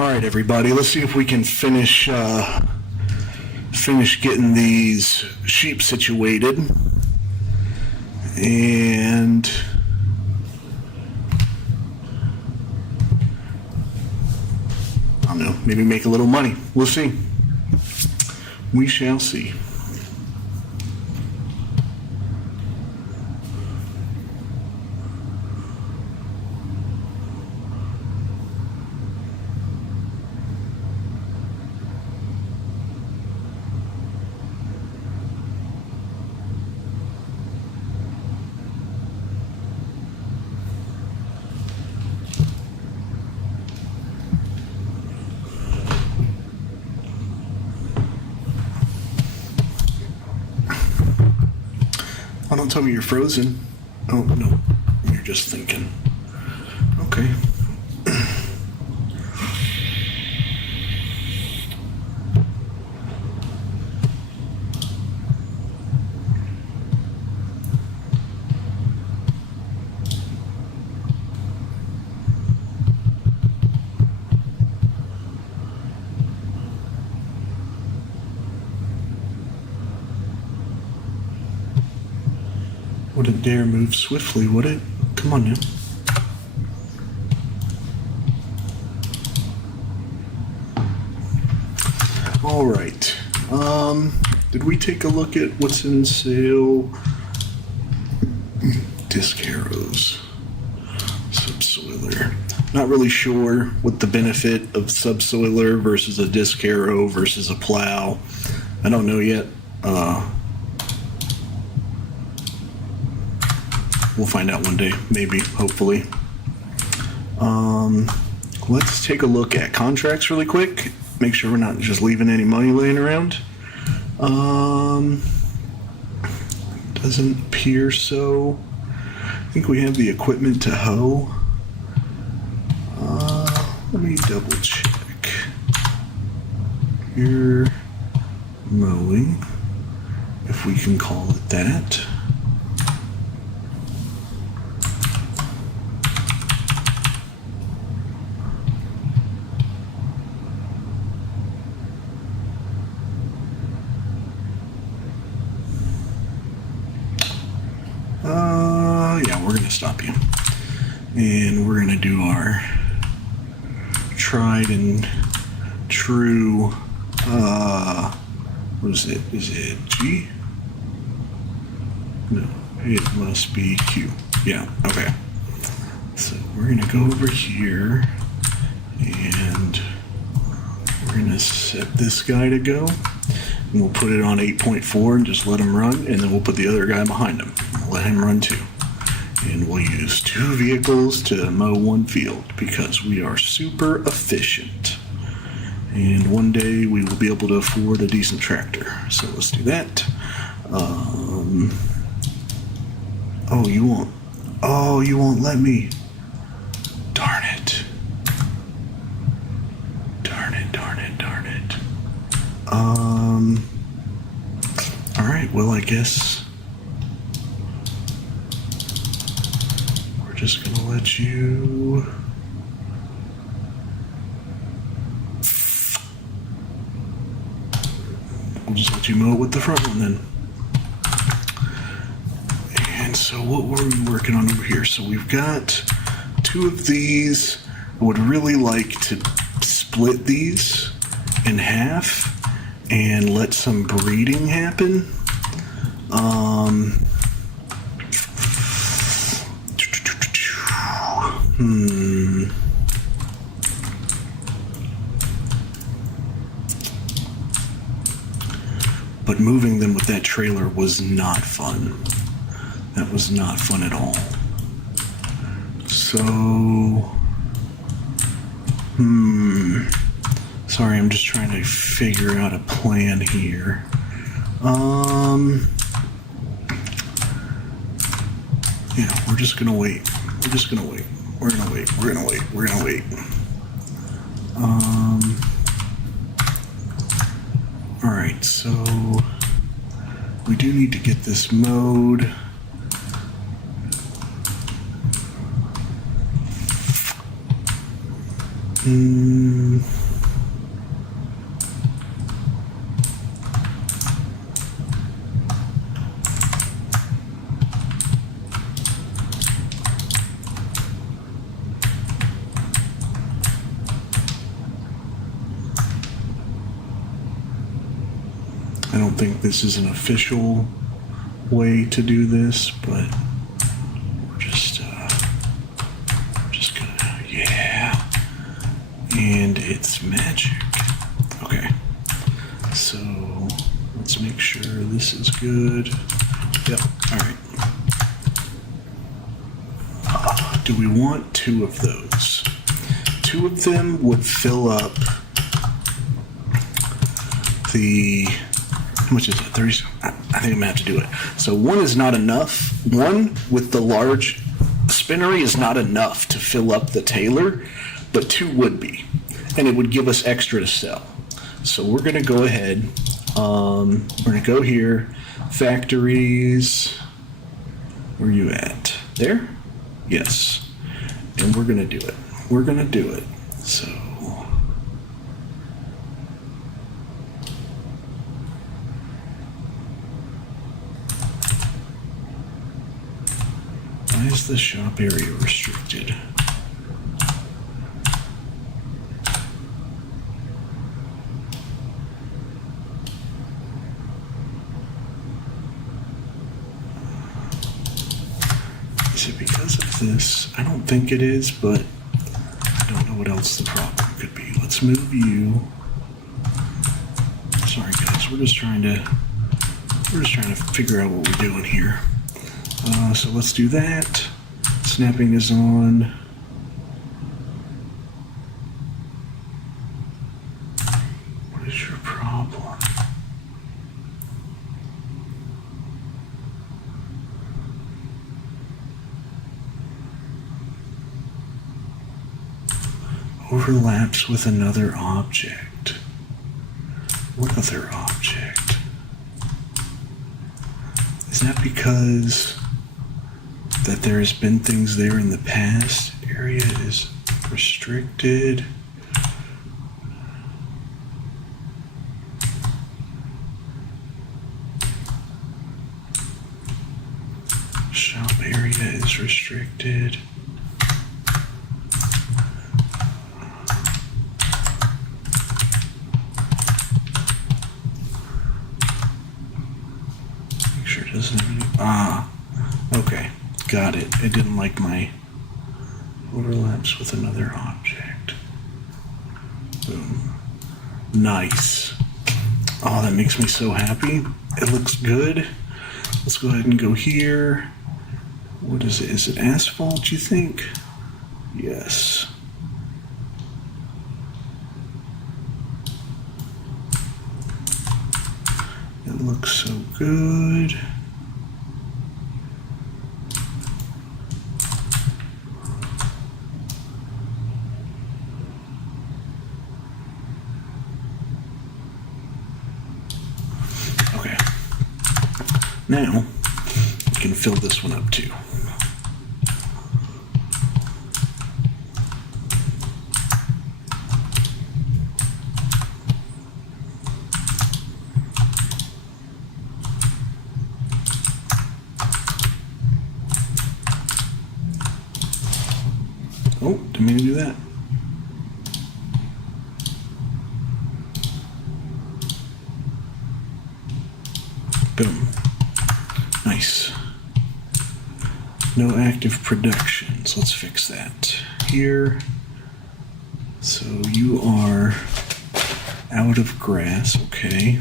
All right, everybody, let's see if we can finish getting these sheep situated. And I don't know, maybe make a little money. We'll see. We shall see. Oh, don't tell me you're frozen. Oh, no. You're just thinking. Okay. Wouldn't dare move swiftly, would it? Come on now. All right. Did we take a look at what's in sale? Disc arrows. Subsoiler. Not really sure what the benefit of subsoiler versus a disc arrow versus a plow. I don't know yet. We'll find out one day, maybe, hopefully. Let's take a look at contracts really quick. Make sure we're not just leaving any money laying around. Doesn't appear so. I think we have the equipment to hoe. Let me double check. Here, mowing, if we can call it that. Yeah, we're gonna stop you. And we're gonna do our tried and true, what is it? Is it G? No, it must be Q. Yeah, okay. So we're gonna go over here and we're gonna set this guy to go. And we'll put it on 8.4 and just let him run, and then we'll put the other guy behind him. Let him run too. And we'll use 2 vehicles to mow 1 field because we are super efficient. And one day we will be able to afford a decent tractor. So let's do that. Oh, you won't let me. Darn it. Darn it. All right, well, I guess we're just gonna let you. We'll just let you mow it with the front one then. And so what were we working on over here? So we've got 2 of these. I would really like to split these in half and let some breeding happen. But moving them with that trailer was not fun. That was not fun at all. So, sorry, I'm just trying to figure out a plan here. Yeah, we're just gonna wait. We're just gonna wait. We're gonna wait. We're gonna wait. We're gonna wait. All right, so we do need to get this mowed. I don't think this is an official way to do this, but we're just gonna, yeah. And it's magic. Okay. So let's make sure this is good. Yep. All right. Do we want 2 of those? 2 of them would fill up the, how much is it? 30. I think I'm gonna have to do it. So 1 is not enough. 1 with the large spinnery is not enough to fill up the tailor, but 2 would be, and it would give us extra to sell. So we're gonna go ahead. We're gonna go here, factories. Where are you at? There? Yes. And we're gonna do it. We're gonna do it. So. Why is the shop area restricted? Is it because of this? I don't think it is, but I don't know what else the problem could be. Let's move you. Sorry guys, we're just trying to figure out what we're doing here. So let's do that. Snapping is on. What is your problem? Overlaps with another object. What other object? Is that because that there has been things there in the past? Area is restricted. Shop area is restricted. Make sure it doesn't have any, okay. Got it. It didn't like my overlaps with another object. Boom. Nice. Oh, that makes me so happy. It looks good. Let's go ahead and go here. What is it? Is it asphalt, you think? Yes. It looks so good. Now, we can fill this one up too. Oh, didn't mean to do that. Boom. Nice. No active productions. Let's fix that here. So you are out of grass. Okay.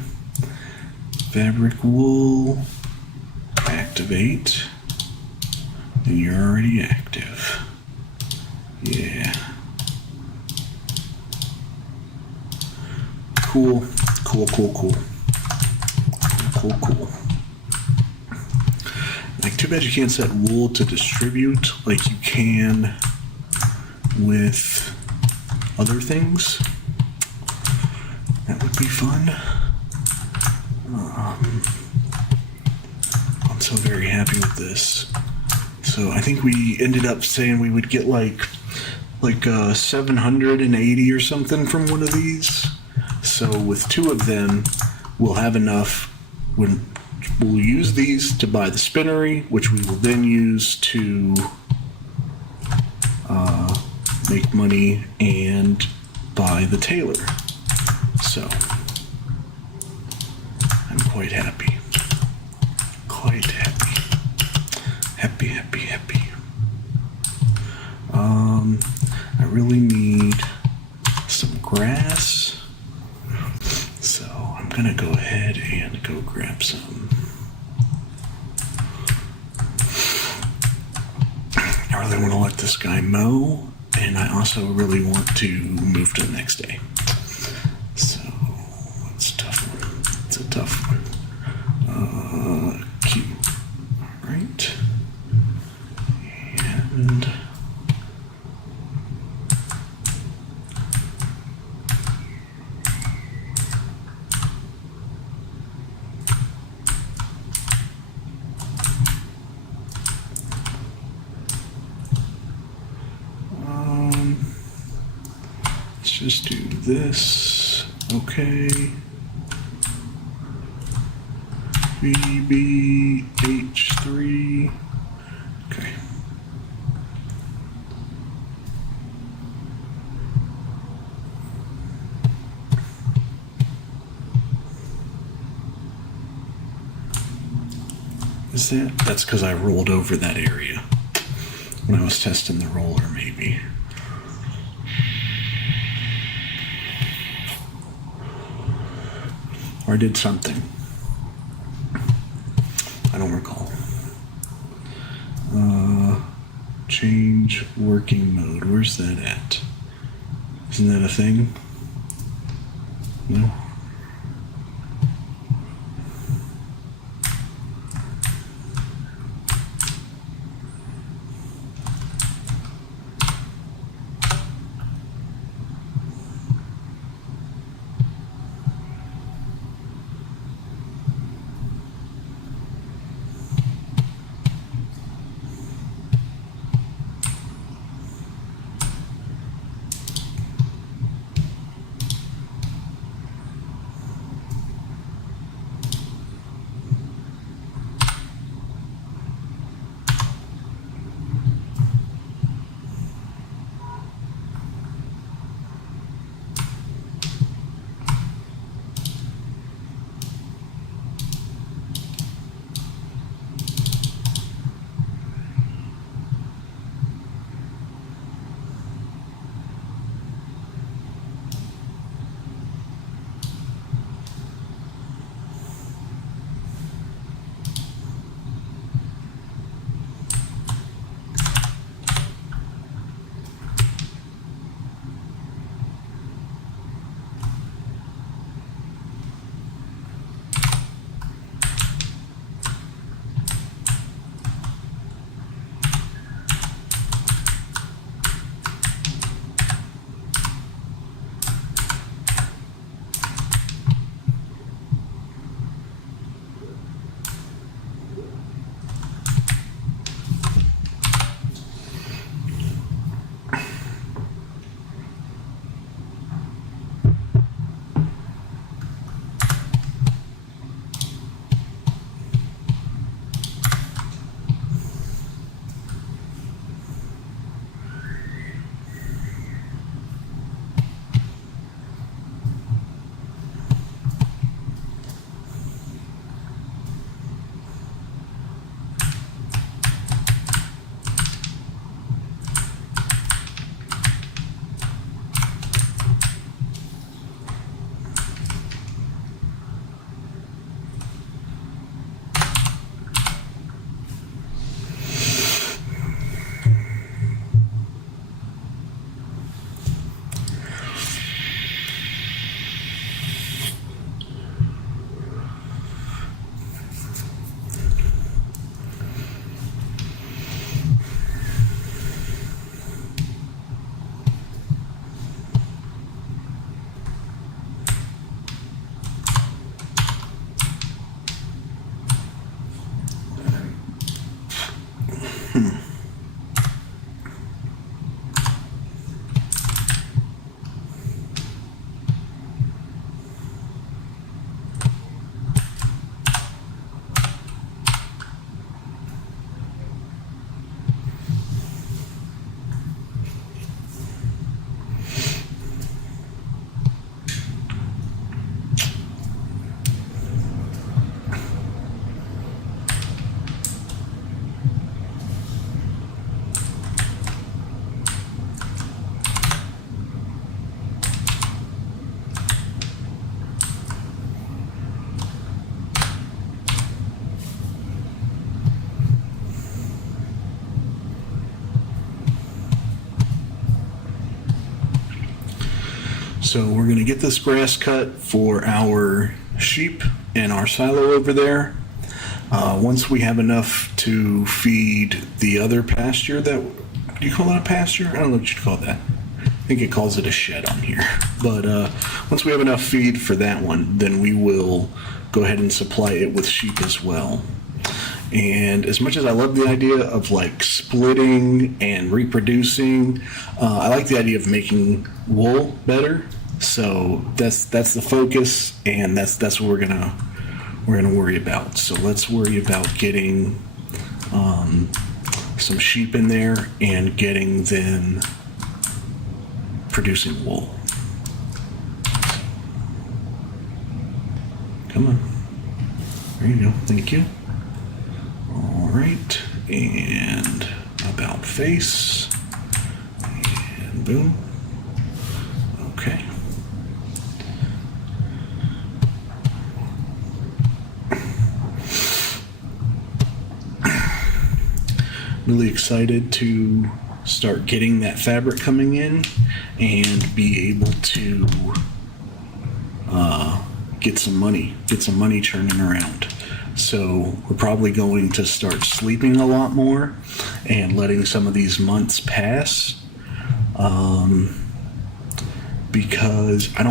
Fabric wool. Activate. And you're already active. Yeah. Cool. Cool, cool, cool. Cool, cool. Like, too bad you can't set wool to distribute like you can with other things. That would be fun. I'm so very happy with this. So I think we ended up saying we would get like like 780 or something from one of these. So with two of them, we'll have enough. When we'll use these to buy the spinnery, which we will then use to make money and buy the tailor. So I'm quite happy. Quite happy. Happy, happy, happy. I really need some grass. So I'm gonna go ahead and go grab some. I really want to let this guy mow, and I also really want to move to the next day. So it's a tough one. It's a tough one. Q. Right. And let's just do this. Okay. VBH3. Okay. Is that? That's because I rolled over that area when I was testing the roller, maybe. Or I did something. I don't recall. Change working mode. Where's that at? Isn't that a thing? No? So we're going to get this grass cut for our sheep and our silo over there. Once we have enough to feed the other pasture, that, do you call it a pasture? I don't know what you'd call that. I think it calls it a shed on here. But once we have enough feed for that one, then we will go ahead and supply it with sheep as well. And as much as I love the idea of like splitting and reproducing, I like the idea of making wool better. So that's the focus, and that's what we're gonna worry about. So let's worry about getting some sheep in there and getting them producing wool. Come on. There you go. Thank you. All right. And about face. And boom. Okay. Really excited to start getting that fabric coming in and be able to get some money churning around. So we're probably going to start sleeping a lot more and letting some of these months pass, because I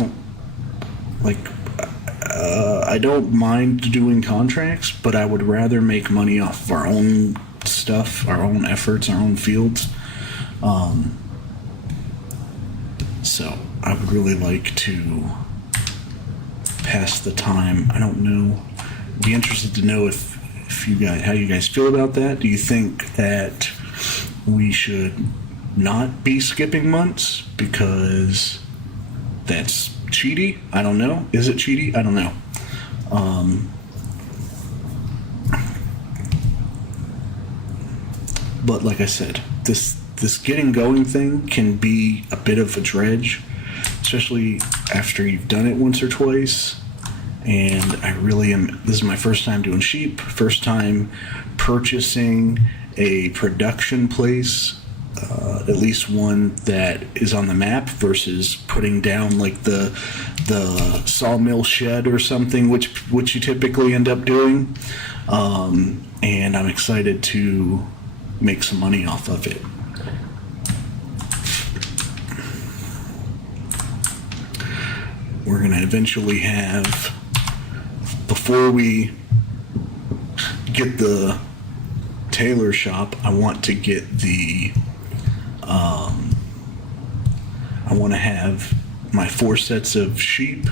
don't mind doing contracts, but I would rather make money off of our own stuff, our own efforts, our own fields. So I would really like to pass the time. I don't know. Be interested to know if you guys, how you guys feel about that. Do you think that we should not be skipping months because that's cheaty? I don't know. Is it cheaty? I don't know. But like I said, this getting going thing can be a bit of a dredge, especially after you've done it once or twice. And I really am, this is my first time doing sheep, first time purchasing a production place, at least one that is on the map, versus putting down like the sawmill shed or something, which you typically end up doing. And I'm excited to make some money off of it. We're going to eventually have, before we get the tailor shop, I want to get the, I want to have my 4 sets of sheep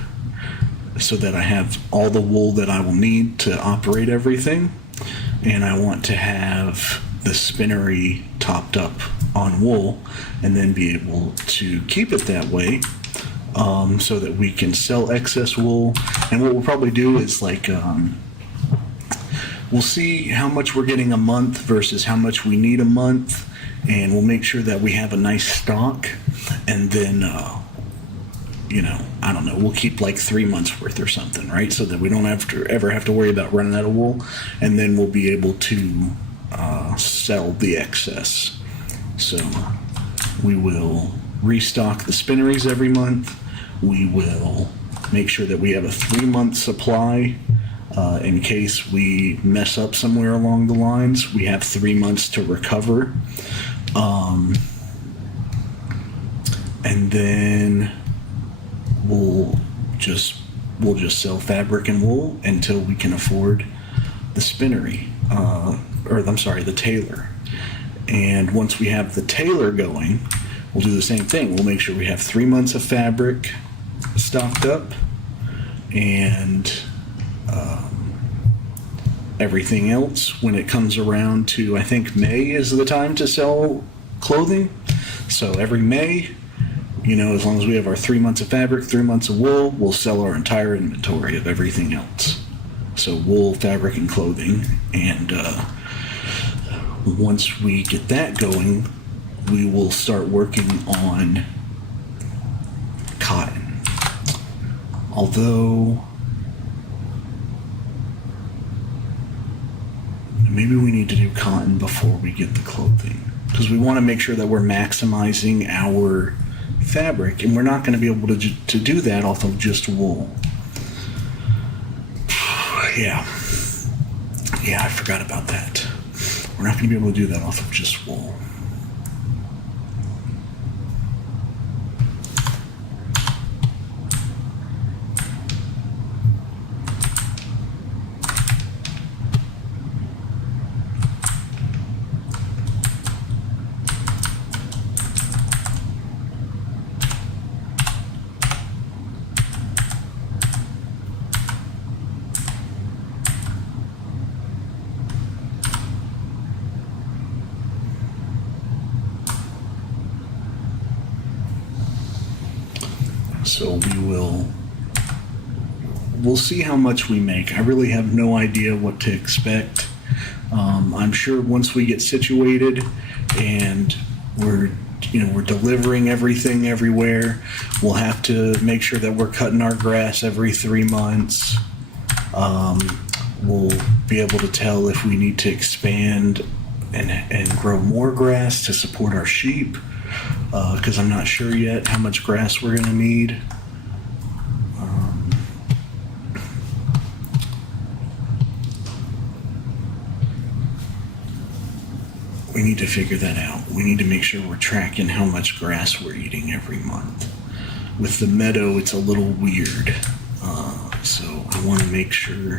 so that I have all the wool that I will need to operate everything. And I want to have the spinnery topped up on wool and then be able to keep it that way, so that we can sell excess wool. And what we'll probably do is like, we'll see how much we're getting a month versus how much we need a month, and we'll make sure that we have a nice stock. And then, I don't know, we'll keep like 3 months worth or something, right? So that we don't ever have to worry about running out of wool, and then we'll be able to sell the excess. So we will restock the spinneries every month. We will make sure that we have a 3-month supply, in case we mess up somewhere along the lines. We have 3 months to recover. And then we'll just sell fabric and wool until we can afford the spinnery, the tailor. And once we have the tailor going, we'll do the same thing. We'll make sure we have 3 months of fabric stocked up, and everything else when it comes around to, I think May is the time to sell clothing. So every May, as long as we have our 3 months of fabric, 3 months of wool, we'll sell our entire inventory of everything else. So wool, fabric, and clothing. And once we get that going, we will start working on cotton. Although maybe we need to do cotton before we get the clothing, because we want to make sure that we're maximizing our fabric, and we're not going to be able to do that off of just wool. Yeah, I forgot about that. We're not going to be able to do that off of just wool. So we'll see how much we make. I really have no idea what to expect. I'm sure once we get situated and we're delivering everything everywhere, we'll have to make sure that we're cutting our grass every 3 months. We'll be able to tell if we need to expand and grow more grass to support our sheep, because I'm not sure yet how much grass we're going to need. We need to figure that out. We need to make sure we're tracking how much grass we're eating every month. With the meadow, it's a little weird. So I want to make sure,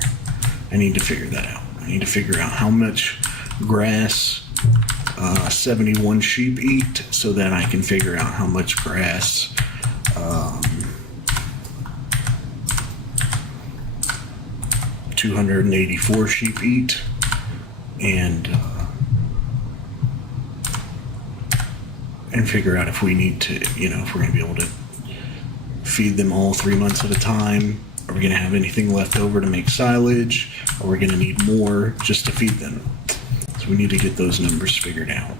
I need to figure that out. I need to figure out how much grass 71 sheep eat so that I can figure out how much grass 284 sheep eat, and figure out if we need to, if we're going to be able to feed them all 3 months at a time. Are we going to have anything left over to make silage? Are we going to need more just to feed them? So we need to get those numbers figured out.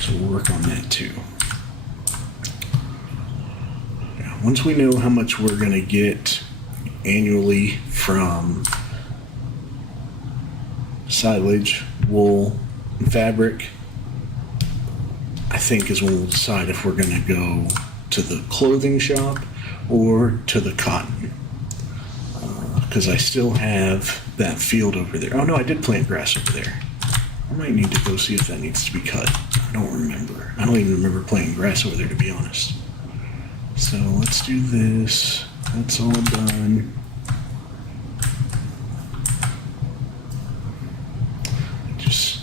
So we'll work on that too. Yeah, once we know how much we're going to get annually from silage, wool, and fabric, I think is when we'll decide if we're going to go to the clothing shop or to the cotton. Because I still have that field over there. Oh no, I did plant grass over there. I might need to go see if that needs to be cut. I don't remember. I don't even remember planting grass over there, to be honest. So let's do this. That's all done.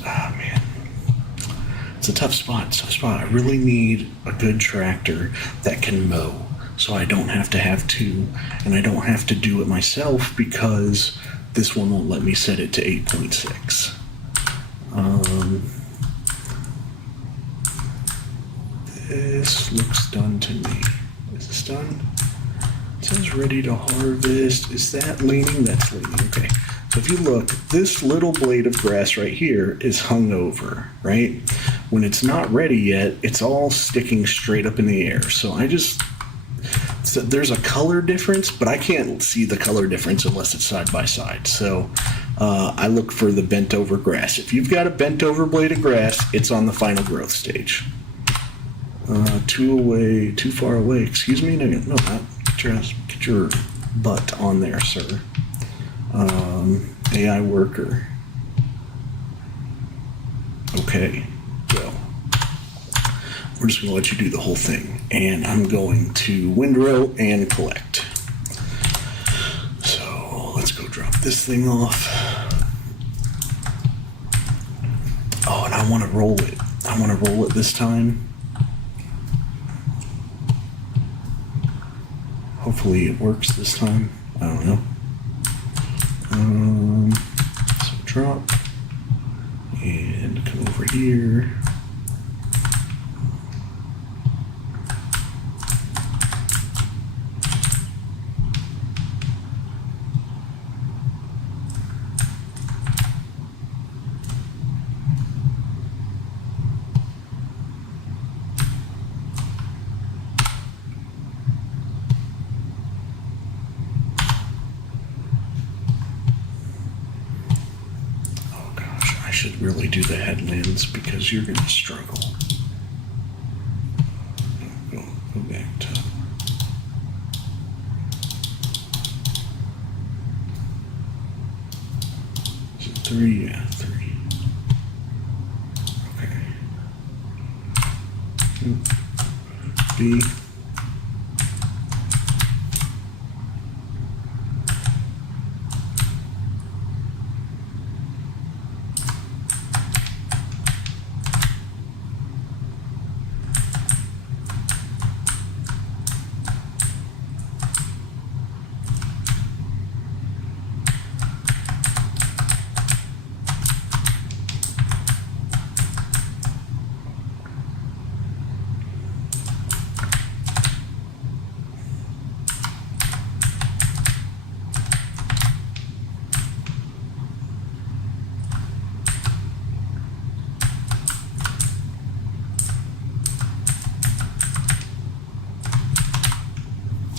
Man. It's a tough spot. I really need a good tractor that can mow, so I don't have to have two, and I don't have to do it myself because this one won't let me set it to 8.6. This looks done to me. Is this done? It says ready to harvest. Is that leaning? That's leaning. Okay. So if you look, this little blade of grass right here is hung over, right? When it's not ready yet, it's all sticking straight up in the air. So there's a color difference, but I can't see the color difference unless it's side by side. So I look for the bent over grass. If you've got a bent over blade of grass, it's on the final growth stage. Too far away. Excuse me? No, not. Get your butt on there, sir. AI worker. Okay, well, we're just going to let you do the whole thing, and I'm going to windrow and collect. So let's go drop this thing off. Oh, and I want to roll it. I want to roll it this time. Hopefully it works this time. I don't know. So drop and come over here. Should really do the headlands because you're going to struggle. 3, yeah, 3. Okay. B.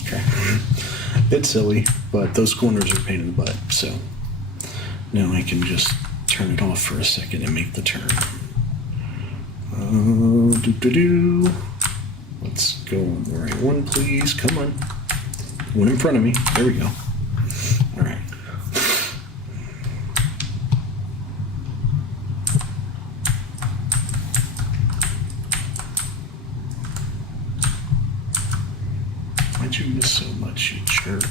Okay. Bit silly, but those corners are a pain in the butt, so now I can just turn it off for a second and make the turn. Let's go on the right one, please. Come on. One in front of me. There we go. All right. Why'd you miss so much, you jerk?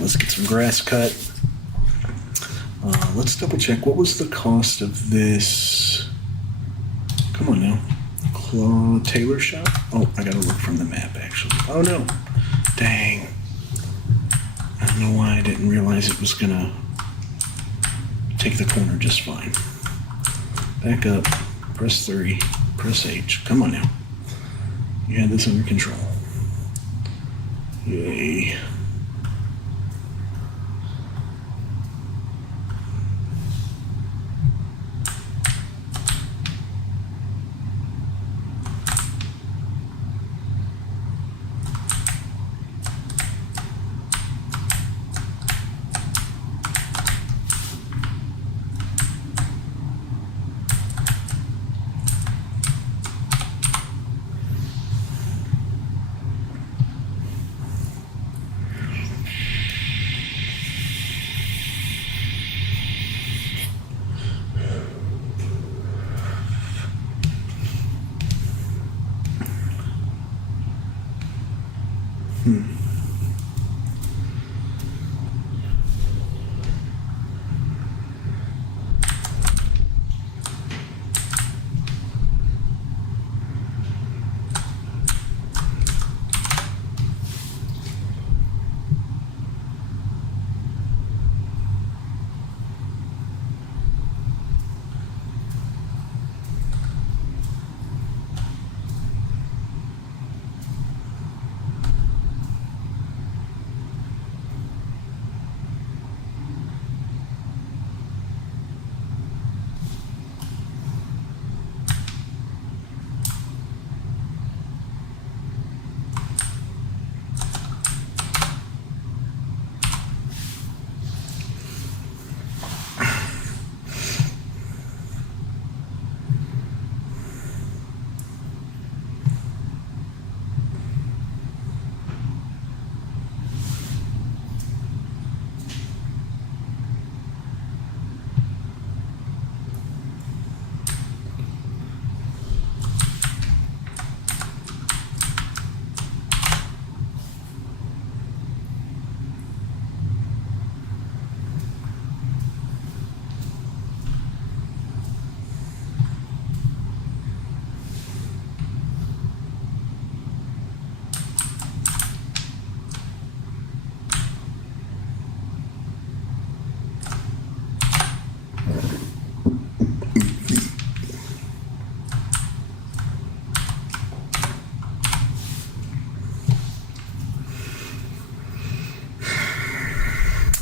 Let's get some grass cut. Let's double check. What was the cost of this? Come on now. Claw Taylor shop? Oh, I gotta look from the map actually. Oh no. Dang. I don't know why I didn't realize it was gonna take the corner just fine. Back up. Press 3. Press H. Come on now. You had this under control. Yay.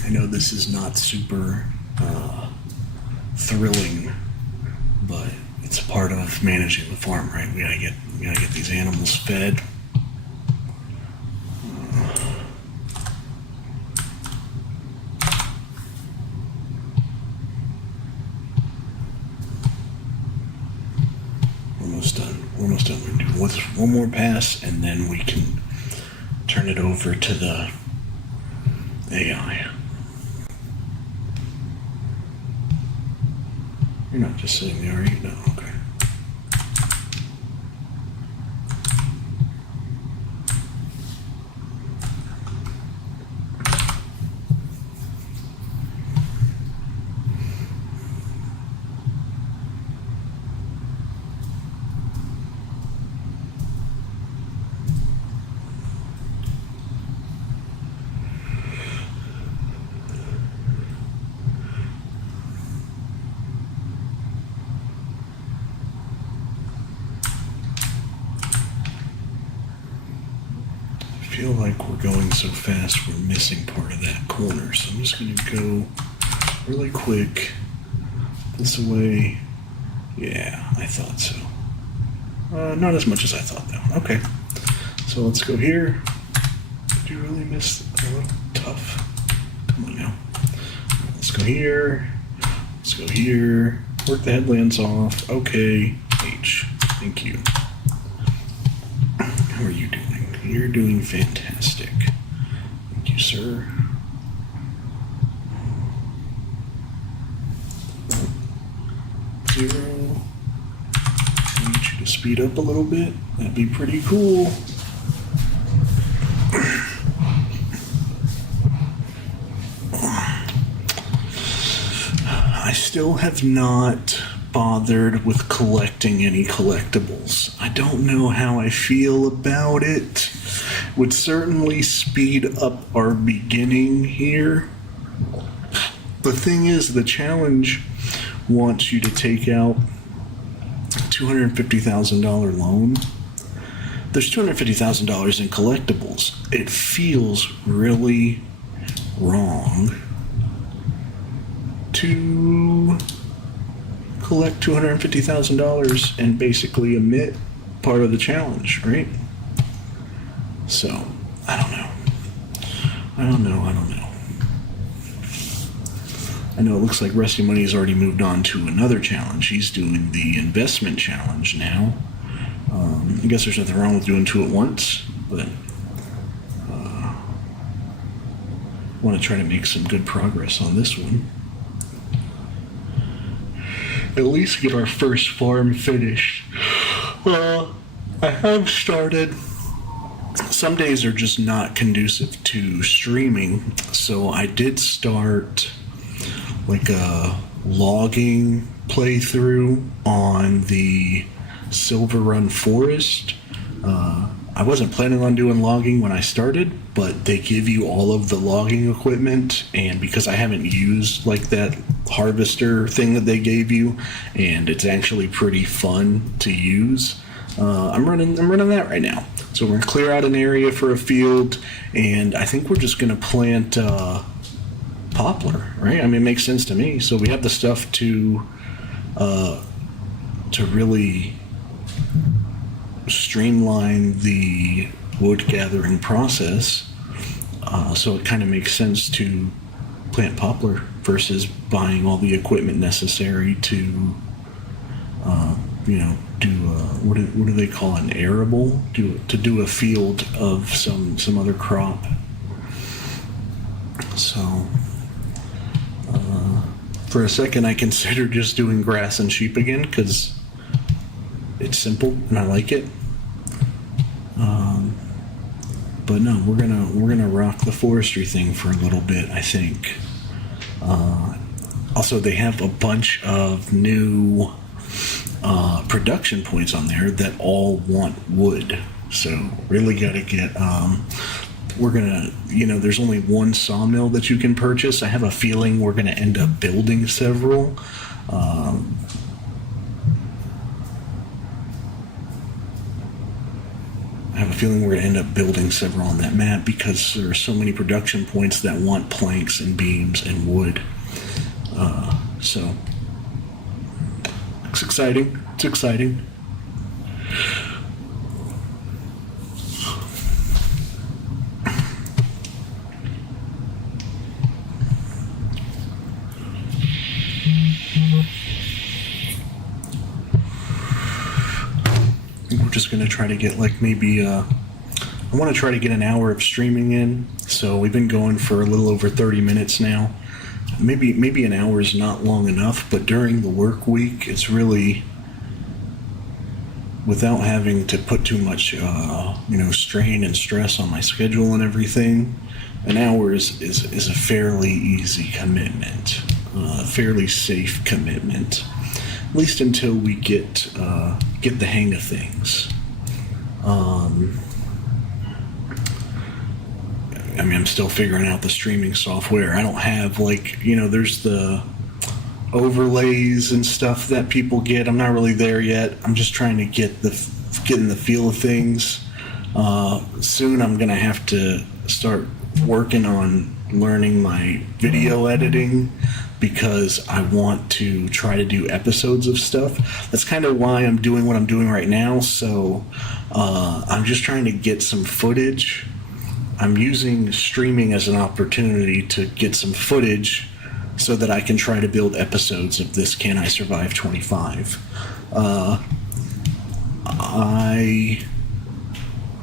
I know this is not super thrilling, but it's part of managing the farm, right? We gotta get these animals fed. almost done. We're almost done. We're going to do one more pass, and then we can turn it over to the AI. You're not just sitting there, are you? No, okay. I feel like we're going so fast we're missing part of that corner, so I'm just going to go really quick this way. Yeah, I thought so. Not as much as I thought though. Okay, so let's go here. Did you really miss a little tough? Come on now. Let's go here. Let's go here. Work the headlands off. Okay, H. Thank you. How are you doing? You're doing fantastic. Thank you, sir. Zero. I need you to speed up a little bit. That'd be pretty cool. I still have not bothered with collecting any collectibles. I don't know how I feel about it. Would certainly speed up our beginning here. The thing is, the challenge wants you to take out $250,000 loan. There's $250,000 in collectibles. It feels really wrong to collect $250,000 and basically omit part of the challenge, right? So, I don't know. I know it looks like Rusty Money's already moved on to another challenge. He's doing the investment challenge now. I guess there's nothing wrong with doing two at once, but I want to try to make some good progress on this one. At least get our first farm finished. I have started. Some days are just not conducive to streaming, so I did start like a logging playthrough on the Silver Run Forest. I wasn't planning on doing logging when I started, but they give you all of the logging equipment, and because I haven't used like that harvester thing that they gave you, and it's actually pretty fun to use, I'm running that right now. So we're gonna clear out an area for a field, and I think we're just gonna plant poplar, right? I mean, it makes sense to me. So we have the stuff to really streamline the wood gathering process. So it kind of makes sense to plant poplar versus buying all the equipment necessary to, do what do they call an arable? To do a field of some other crop. So for a second, I considered just doing grass and sheep again because it's simple and I like it. But no, we're gonna rock the forestry thing for a little bit, I think. Also, they have a bunch of new production points on there that all want wood. So really got to get. We're gonna, there's only one sawmill that you can purchase. I have a feeling we're gonna end up building several. I have a feeling we're going to end up building several on that map because there are so many production points that want planks and beams and wood. So it's exciting. It's exciting. just going to try to get like maybe I want to try to get an hour of streaming in. So we've been going for a little over 30 minutes now. Maybe an hour is not long enough, but during the work week, it's really, without having to put too much strain and stress on my schedule and everything, an hour is a fairly easy commitment, a fairly safe commitment, at least until we get the hang of things. I'm still figuring out the streaming software. I don't have there's the overlays and stuff that people get. I'm not really there yet. I'm just trying to getting the feel of things. Soon I'm gonna have to start working on learning my video editing, because I want to try to do episodes of stuff. That's kind of why I'm doing what I'm doing right now. So I'm just trying to get some footage. I'm using streaming as an opportunity to get some footage so that I can try to build episodes of this Can I Survive 25. I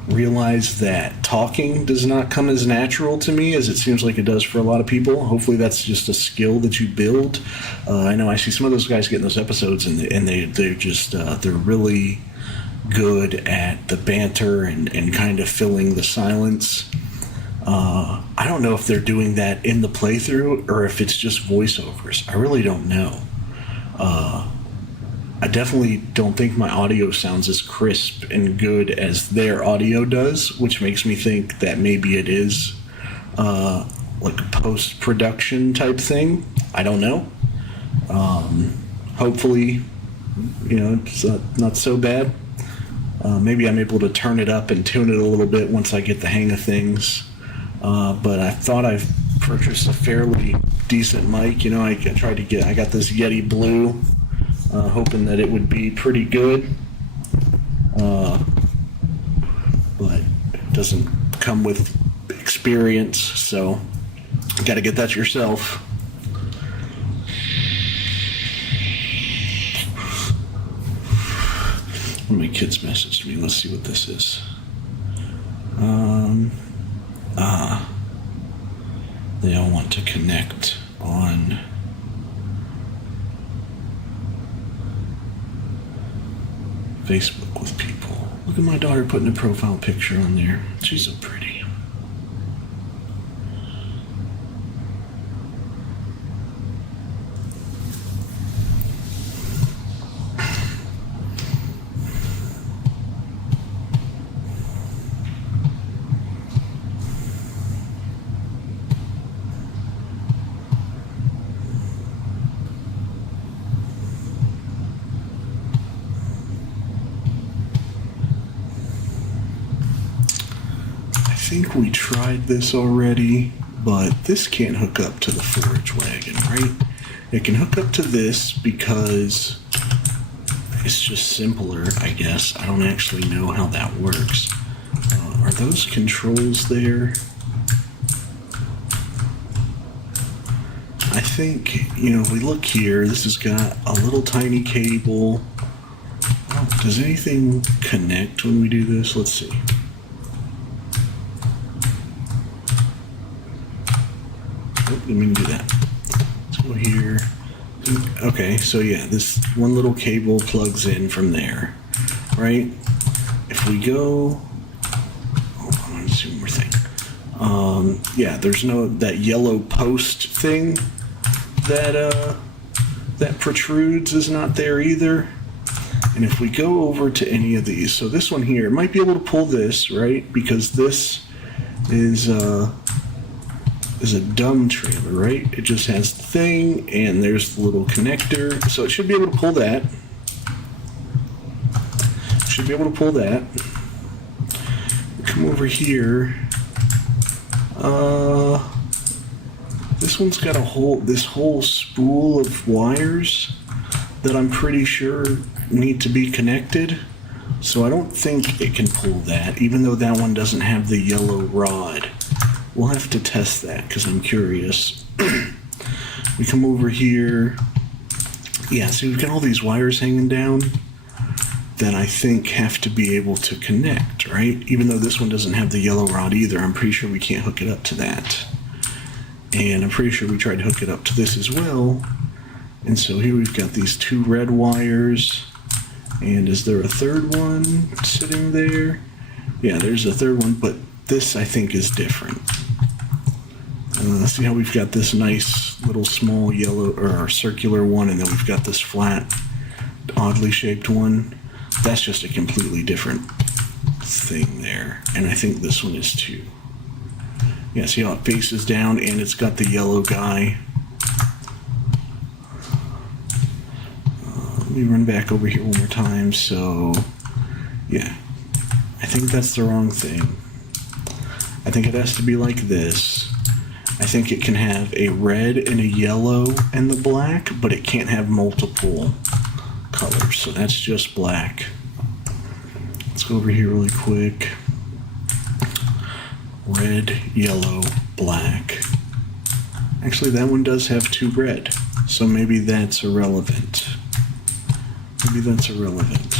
realize that talking does not come as natural to me as it seems like it does for a lot of people. Hopefully that's just a skill that you build. I know I see some of those guys getting those episodes, and they're really good at the banter and kind of filling the silence. I don't know if they're doing that in the playthrough or if it's just voiceovers. I really don't know. I definitely don't think my audio sounds as crisp and good as their audio does, which makes me think that maybe it is like a post-production type thing. I don't know. Hopefully, it's not so bad. Maybe I'm able to turn it up and tune it a little bit once I get the hang of things. But I thought I've purchased a fairly decent mic. I got this Yeti Blue, hoping that it would be pretty good. But it doesn't come with experience, so you got to get that yourself. One of my kids messaged me. Let's see what this is. They all want to connect on Facebook with people. Look at my daughter putting a profile picture on there. She's so pretty. I think we tried this already, but this can't hook up to the forage wagon, right? It can hook up to this because it's just simpler, I guess. I don't actually know how that works. Are those controls there? I think, if we look here, this has got a little tiny cable. Oh, does anything connect when we do this? Let's see. Didn't mean to do that. Let's go here. Okay, so yeah, this one little cable plugs in from there, right? If we go, I want to do one more thing. Yeah, there's that yellow post thing that protrudes is not there either. And if we go over to any of these, so this one here might be able to pull this, right? Because this is a dumb trailer, right? It just has the thing, and there's the little connector, so it should be able to pull that. Come over here. This one's got this whole spool of wires that I'm pretty sure need to be connected. So I don't think it can pull that, even though that one doesn't have the yellow rod. We'll have to test that because I'm curious. We come over here. Yeah, see, we've got all these wires hanging down. that I think have to be able to connect, right? Even though this one doesn't have the yellow rod either, I'm pretty sure we can't hook it up to that. And I'm pretty sure we tried to hook it up to this as well. And so here we've got these two red wires. And is there a third one sitting there? Yeah, there's a third one, but this I think is different. See how we've got this nice little small yellow or circular one, and then we've got this flat, oddly shaped one. That's just a completely different thing there. And I think this one is too. Yeah, see how it faces down and it's got the yellow guy. Let me run back over here one more time. So, yeah, I think that's the wrong thing. I think it has to be like this. I think it can have a red and a yellow and the black, but it can't have multiple colors. So that's just black. Let's go over here really quick. Red, yellow, black. Actually, that one does have two red, so maybe that's irrelevant. Maybe that's irrelevant.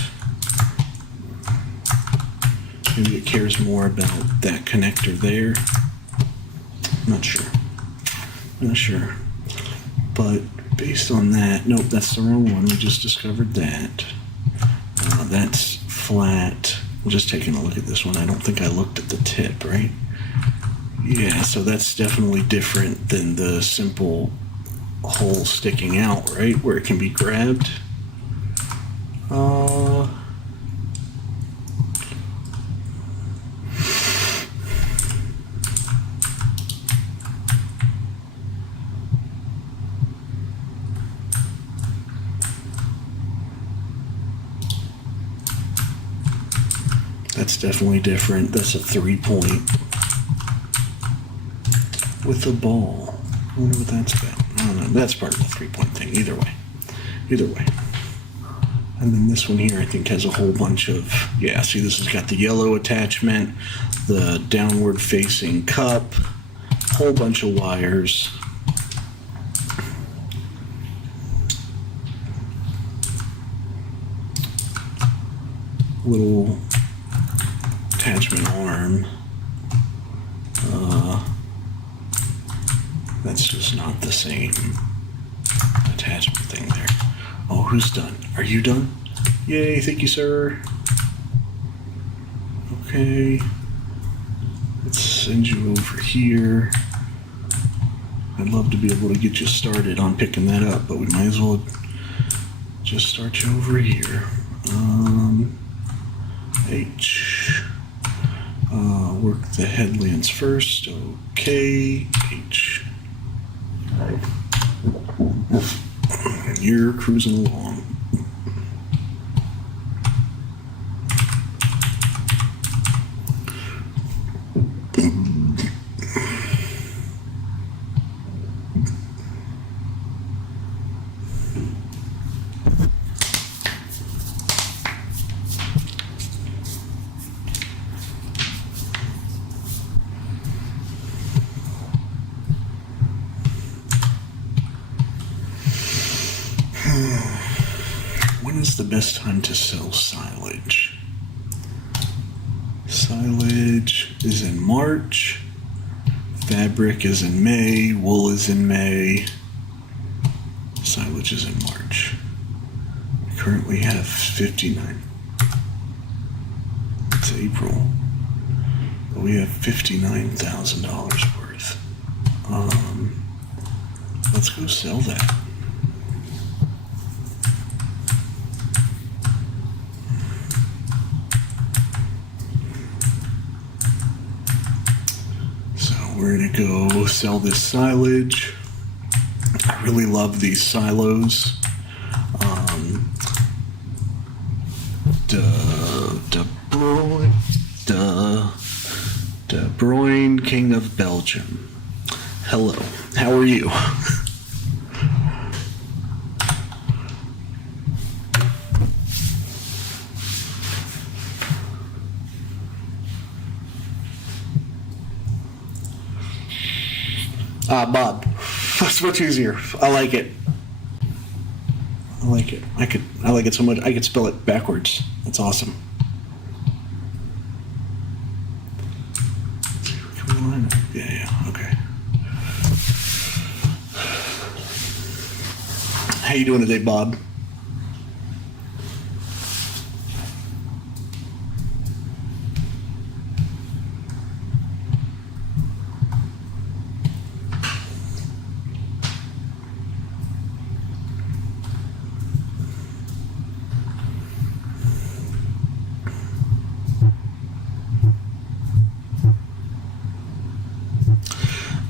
Maybe it cares more about that connector there. Not sure. Not sure. But based on that, nope, that's the wrong one. We just discovered that. That's flat. I'm just taking a look at this one. I don't think I looked at the tip, right? Yeah, so that's definitely different than the simple hole sticking out, right? Where it can be grabbed. That's definitely different. That's a 3-point with a ball. I wonder what that's about. I don't know. That's part of the 3-point thing. Either way. Either way. And then this one here, I think, has a whole bunch of, yeah, see, this has got the yellow attachment, the downward facing cup, whole bunch of wires. Little attachment arm. That's just not the same attachment thing there. Oh, who's done? Are you done? Yay, thank you, sir. Okay. Let's send you over here. I'd love to be able to get you started on picking that up, but we might as well just start you over here. H. Work the headlands first. Okay. H. You're cruising along. When is the best time to sell silage? Silage is in March. Fabric is in May. Wool is in May. Silage is in March. We currently have 59. It's April. But we have $59,000 worth. Let's go sell that. We're gonna go sell this silage. I really love these silos. De Bruyne, King of Belgium. Hello, how are you? Bob. That's much easier. I like it. I like it. I like it so much. I could spell it backwards. That's awesome. Come on. Yeah. Okay. How you doing today, Bob?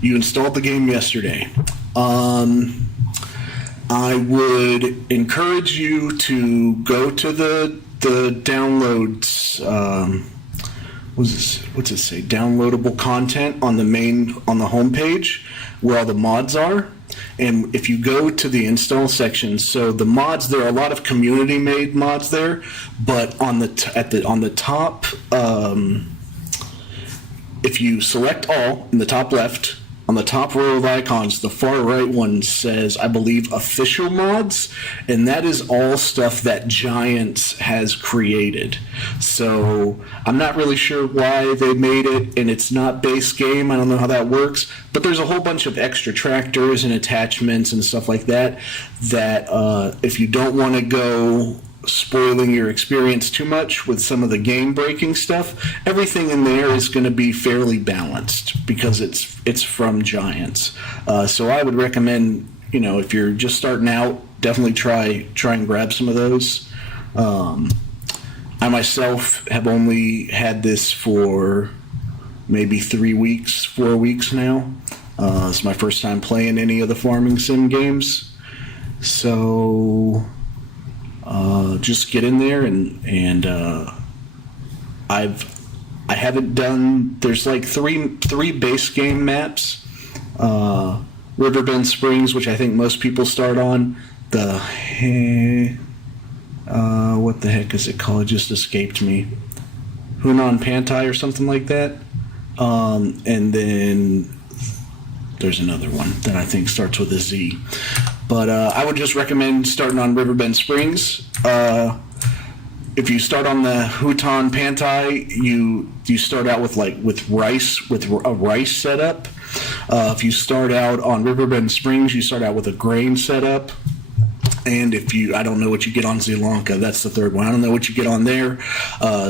You installed the game yesterday. I would encourage you to go to the downloads. What's it say? Downloadable content on the homepage where all the mods are. And if you go to the install section, so the mods, there are a lot of community made mods there, but on the top, if you select all in the top left, on the top row of icons, the far right one says, I believe, official mods, and that is all stuff that Giants has created. So I'm not really sure why they made it, and it's not base game. I don't know how that works, but there's a whole bunch of extra tractors and attachments and stuff like that, if you don't want to go spoiling your experience too much with some of the game breaking stuff, everything in there is going to be fairly balanced because it's from Giants. So I would recommend, if you're just starting out, definitely try and grab some of those. I myself have only had this for maybe 3 weeks, 4 weeks now. It's my first time playing any of the farming sim games. So just get in there and I haven't done. There's like three base game maps. Riverbend Springs, which I think most people start on. What the heck is it called? It just escaped me. Hunan Pantai or something like that. And then there's another one that I think starts with a Z. But I would just recommend starting on Riverbend Springs. If you start on the Hunan Pantai, you start out with a rice setup. If you start out on Riverbend Springs, you start out with a grain setup. And I don't know what you get on Sri Lanka. That's the third one. I don't know what you get on there.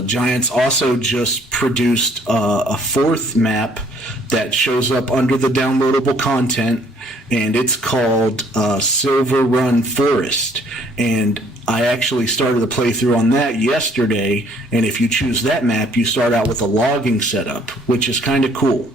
Giants also just produced a fourth map that shows up under the downloadable content, and it's called Silver Run Forest. And I actually started a playthrough on that yesterday, and if you choose that map, you start out with a logging setup, which is kind of cool.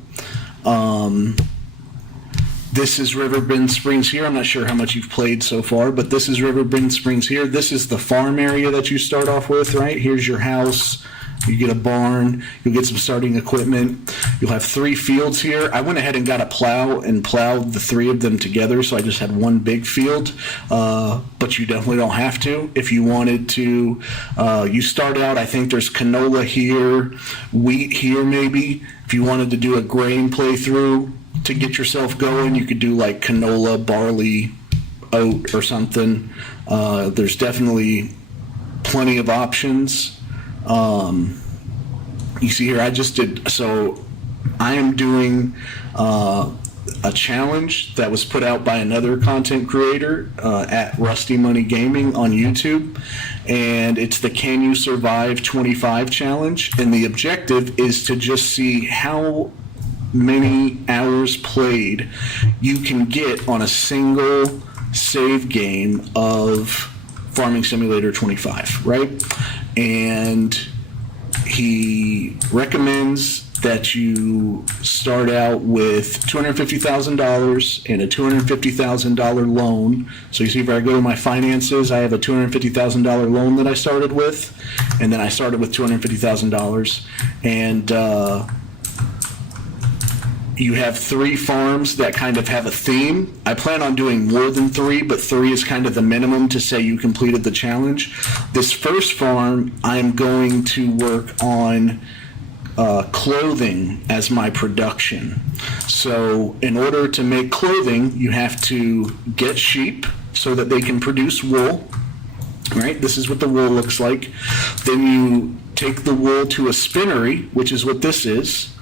This is Riverbend Springs here. I'm not sure how much you've played so far, but this is Riverbend Springs here. This is the farm area that you start off with, right? Here's your house. You get a barn. You'll get some starting equipment. You'll have 3 fields here. I went ahead and got a plow and plowed the 3 of them together, so I just had one big field. But you definitely don't have to. If you wanted to, you start out, I think there's canola here, wheat here maybe. If you wanted to do a grain playthrough to get yourself going, you could do like canola, barley, oat, or something. There's definitely plenty of options. You see here, I am doing a challenge that was put out by another content creator at Rusty Money Gaming on YouTube, and it's the Can You Survive 25 challenge, and the objective is to just see how many hours played you can get on a single save game of Farming Simulator 25, right? And he recommends that you start out with $250,000 and a $250,000 loan. So you see, if I go to my finances, I have a $250,000 loan that I started with, and then I started with $250,000, and you have 3 farms that kind of have a theme. I plan on doing more than 3, but 3 is kind of the minimum to say you completed the challenge. This first farm, I'm going to work on clothing as my production. So in order to make clothing, you have to get sheep, so that they can produce wool. Right? This is what the wool looks like. Then you take the wool to a spinnery, which is what this is,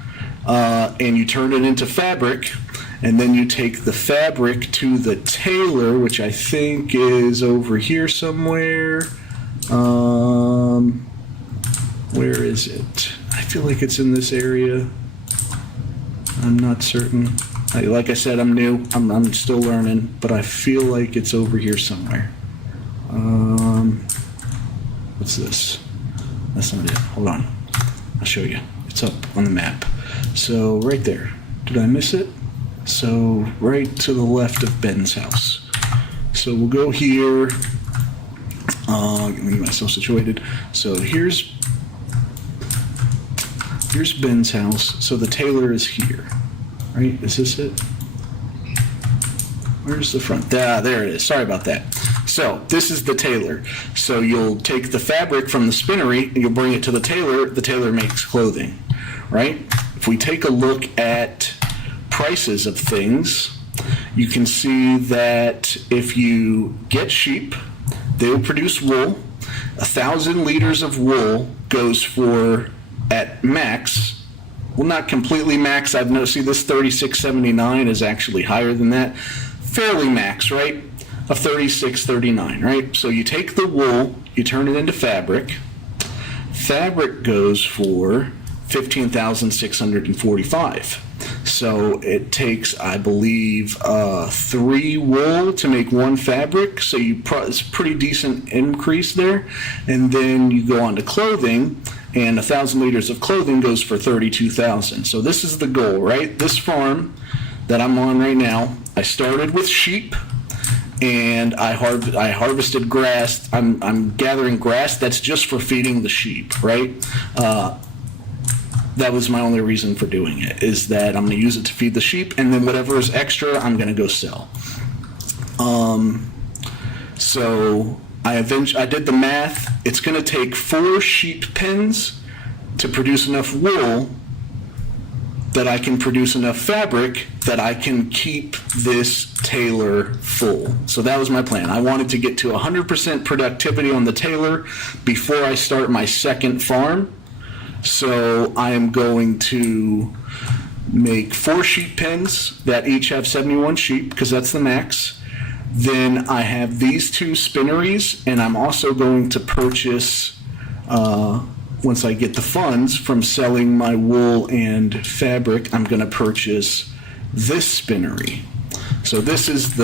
and you turn it into fabric. And then you take the fabric to the tailor, which I think is over here somewhere. Where is it? I feel like it's in this area. I'm not certain. Like I said, I'm new. I'm still learning, but I feel like it's over here somewhere. What's this? That's not it. Hold on. I'll show you. It's up on the map. So right there. Did I miss it? So right to the left of Ben's house. So we'll go here. Let me get myself situated. So here's Ben's house. So the tailor is here. Right? Is this it? Where's the front? There it is. Sorry about that. So this is the tailor. So you'll take the fabric from the spinnery and you'll bring it to the tailor. The tailor makes clothing, right? If we take a look at prices of things, you can see that if you get sheep, they will produce wool. 1,000 liters of wool goes for, at max, well, not completely max. I've noticed, see, this 36.79 is actually higher than that. Fairly max, right? Of 36.39, right? So you take the wool, you turn it into fabric. Fabric goes for 15,645. So it takes, I believe, 3 wool to make 1 fabric. So it's a pretty decent increase there. And then you go on to clothing, and 1,000 liters of clothing goes for 32,000. So this is the goal, right? This farm that I'm on right now, I started with sheep, and I harvested grass. I'm gathering grass that's just for feeding the sheep, right? That was my only reason for doing it, is that I'm going to use it to feed the sheep, and then whatever is extra, I'm going to go sell. So I did the math. It's going to take 4 sheep pens to produce enough wool that I can produce enough fabric that I can keep this tailor full. So that was my plan. I wanted to get to 100% productivity on the tailor before I start my second farm. So I am going to make 4 sheep pens that each have 71 sheep, because that's the max. Then I have these 2 spinneries, and I'm also going to purchase, once I get the funds from selling my wool and fabric, I'm going to purchase this spinnery. So this is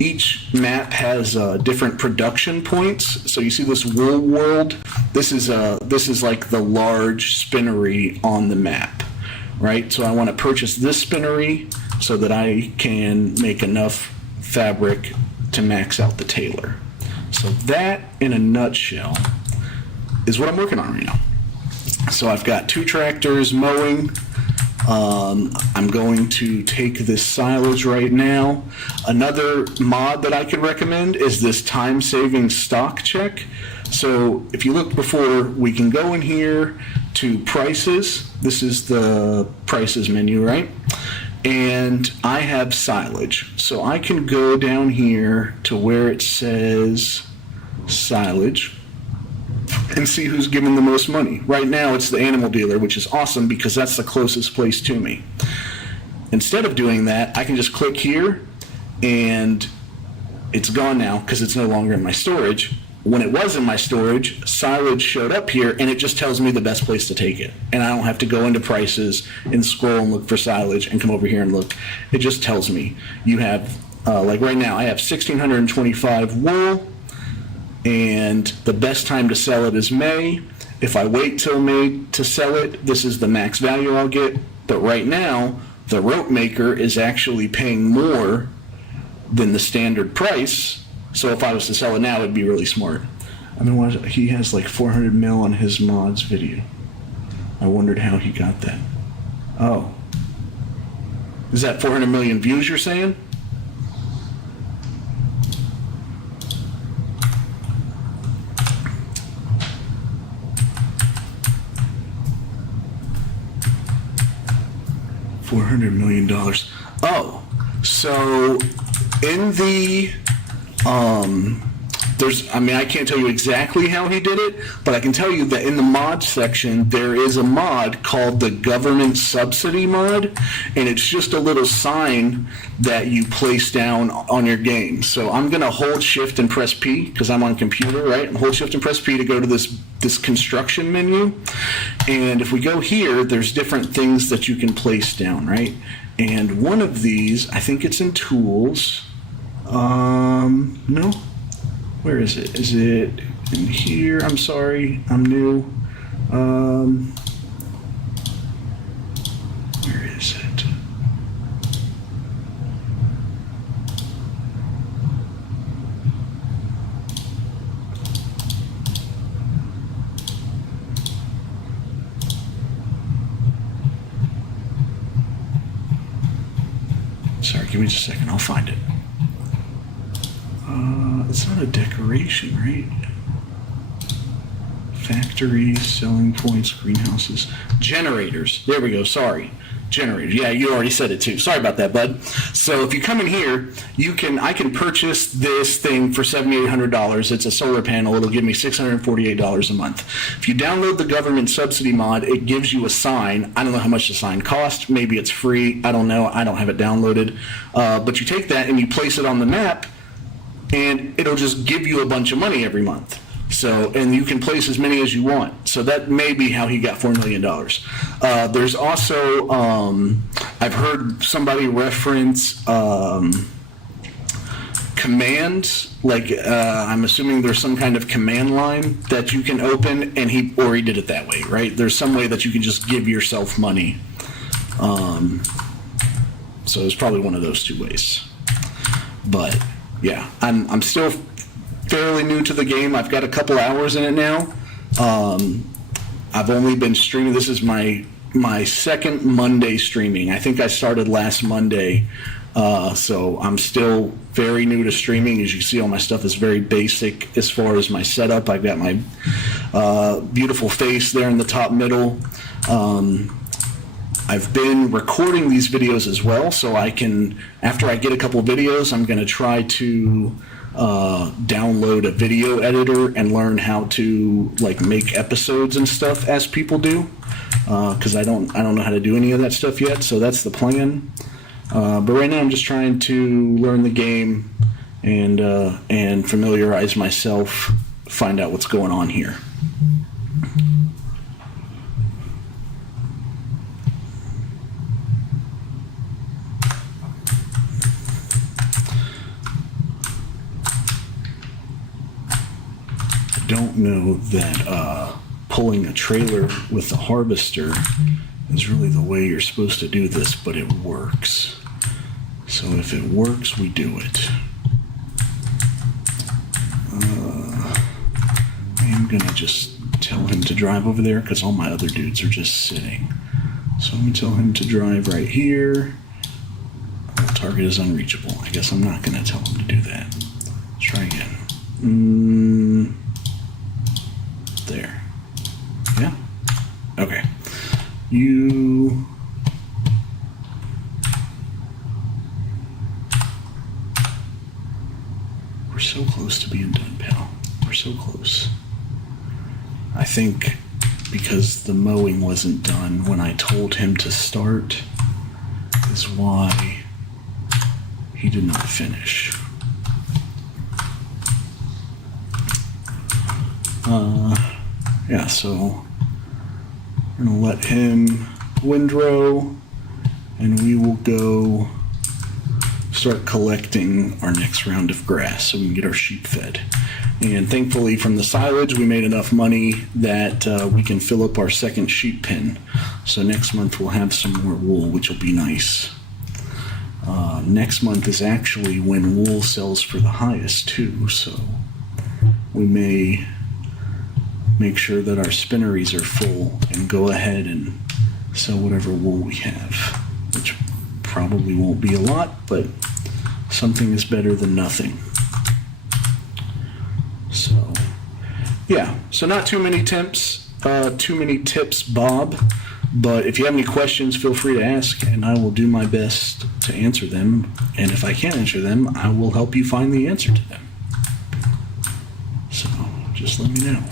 each map has different production points. So you see this wool world. This is like the large spinnery on the map, right? So I want to purchase this spinnery so that I can make enough fabric to max out the tailor. So that, in a nutshell, is what I'm working on right now. So I've got 2 tractors mowing. I'm going to take this silage right now. Another mod that I could recommend is this time-saving stock check. So if you look before, we can go in here to prices. This is the prices menu, right? And I have silage. So I can go down here to where it says silage and see who's giving the most money. Right now it's the animal dealer, which is awesome because that's the closest place to me. Instead of doing that, I can just click here and it's gone now because it's no longer in my storage. When it was in my storage, silage showed up here and it just tells me the best place to take it. And I don't have to go into prices and scroll and look for silage and come over here and look. It just tells me you have, like right now, I have 1,625 wool, and the best time to sell it is May. If I wait till May to sell it, this is the max value I'll get. But right now, the rope maker is actually paying more than the standard price. So if I was to sell it now, it'd be really smart. I mean, he has like 400 mil on his mods video. I wondered how he got that. Oh. Is that 400 million views you're saying? $400 million. Oh, so in the I can't tell you exactly how he did it, but I can tell you that in the mod section, there is a mod called the government subsidy mod, and it's just a little sign that you place down on your game. So I'm going to hold shift and press P because I'm on computer, right? Hold shift and press P to go to this construction menu. And if we go here, there's different things that you can place down, right? And one of these, I think it's in tools. No. Where is it? Is it in here? I'm sorry, I'm new. Where is it? Sorry, give me just a second, I'll find it. It's not a decoration, right? Factories, selling points, greenhouses, generators. There we go, sorry. Generators. Yeah, you already said it too. Sorry about that, bud. So if you come in here, I can purchase this thing for $7,800. It's a solar panel. It'll give me $648 a month. If you download the government subsidy mod, it gives you a sign. I don't know how much the sign costs. Maybe it's free. I don't know. I don't have it downloaded. But you take that and you place it on the map, and it'll just give you a bunch of money every month. So, and you can place as many as you want. So that may be how he got $4 million. There's also, I've heard somebody reference commands, like I'm assuming there's some kind of command line that you can open, and he did it that way, right? There's some way that you can just give yourself money. So it's probably one of those two ways. But yeah, I'm still fairly new to the game. I've got a couple hours in it now. I've only been streaming. This is my second Monday streaming. I think I started last Monday, so I'm still very new to streaming. As you see, all my stuff is very basic as far as my setup. I've got my beautiful face there in the top middle. I've been recording these videos as well, so I can, after I get a couple videos, I'm going to try to download a video editor and learn how to like make episodes and stuff as people do, because I don't know how to do any of that stuff yet. So that's the plan. But right now I'm just trying to learn the game and familiarize myself, find out what's going on here. Don't know that pulling a trailer with a harvester is really the way you're supposed to do this, but it works. So if it works, we do it. I'm gonna just tell him to drive over there because all my other dudes are just sitting. So I'm gonna tell him to drive right here. Target is unreachable. I guess I'm not gonna tell him to do that. Let's try again. There. Yeah? Okay. We're so close to being done, pal. We're so close. I think because the mowing wasn't done when I told him to start is why he did not finish. Yeah, so we're gonna let him windrow, and we will go start collecting our next round of grass so we can get our sheep fed. And thankfully from the silage we made enough money that we can fill up our second sheep pen. So next month we'll have some more wool, which will be nice. Next month is actually when wool sells for the highest too, so we may make sure that our spinneries are full and go ahead and sell whatever wool we have, which probably won't be a lot, but something is better than nothing. So yeah, so not too many tips, Bob, but if you have any questions, feel free to ask and I will do my best to answer them, and if I can't answer them, I will help you find the answer to them. just let me know.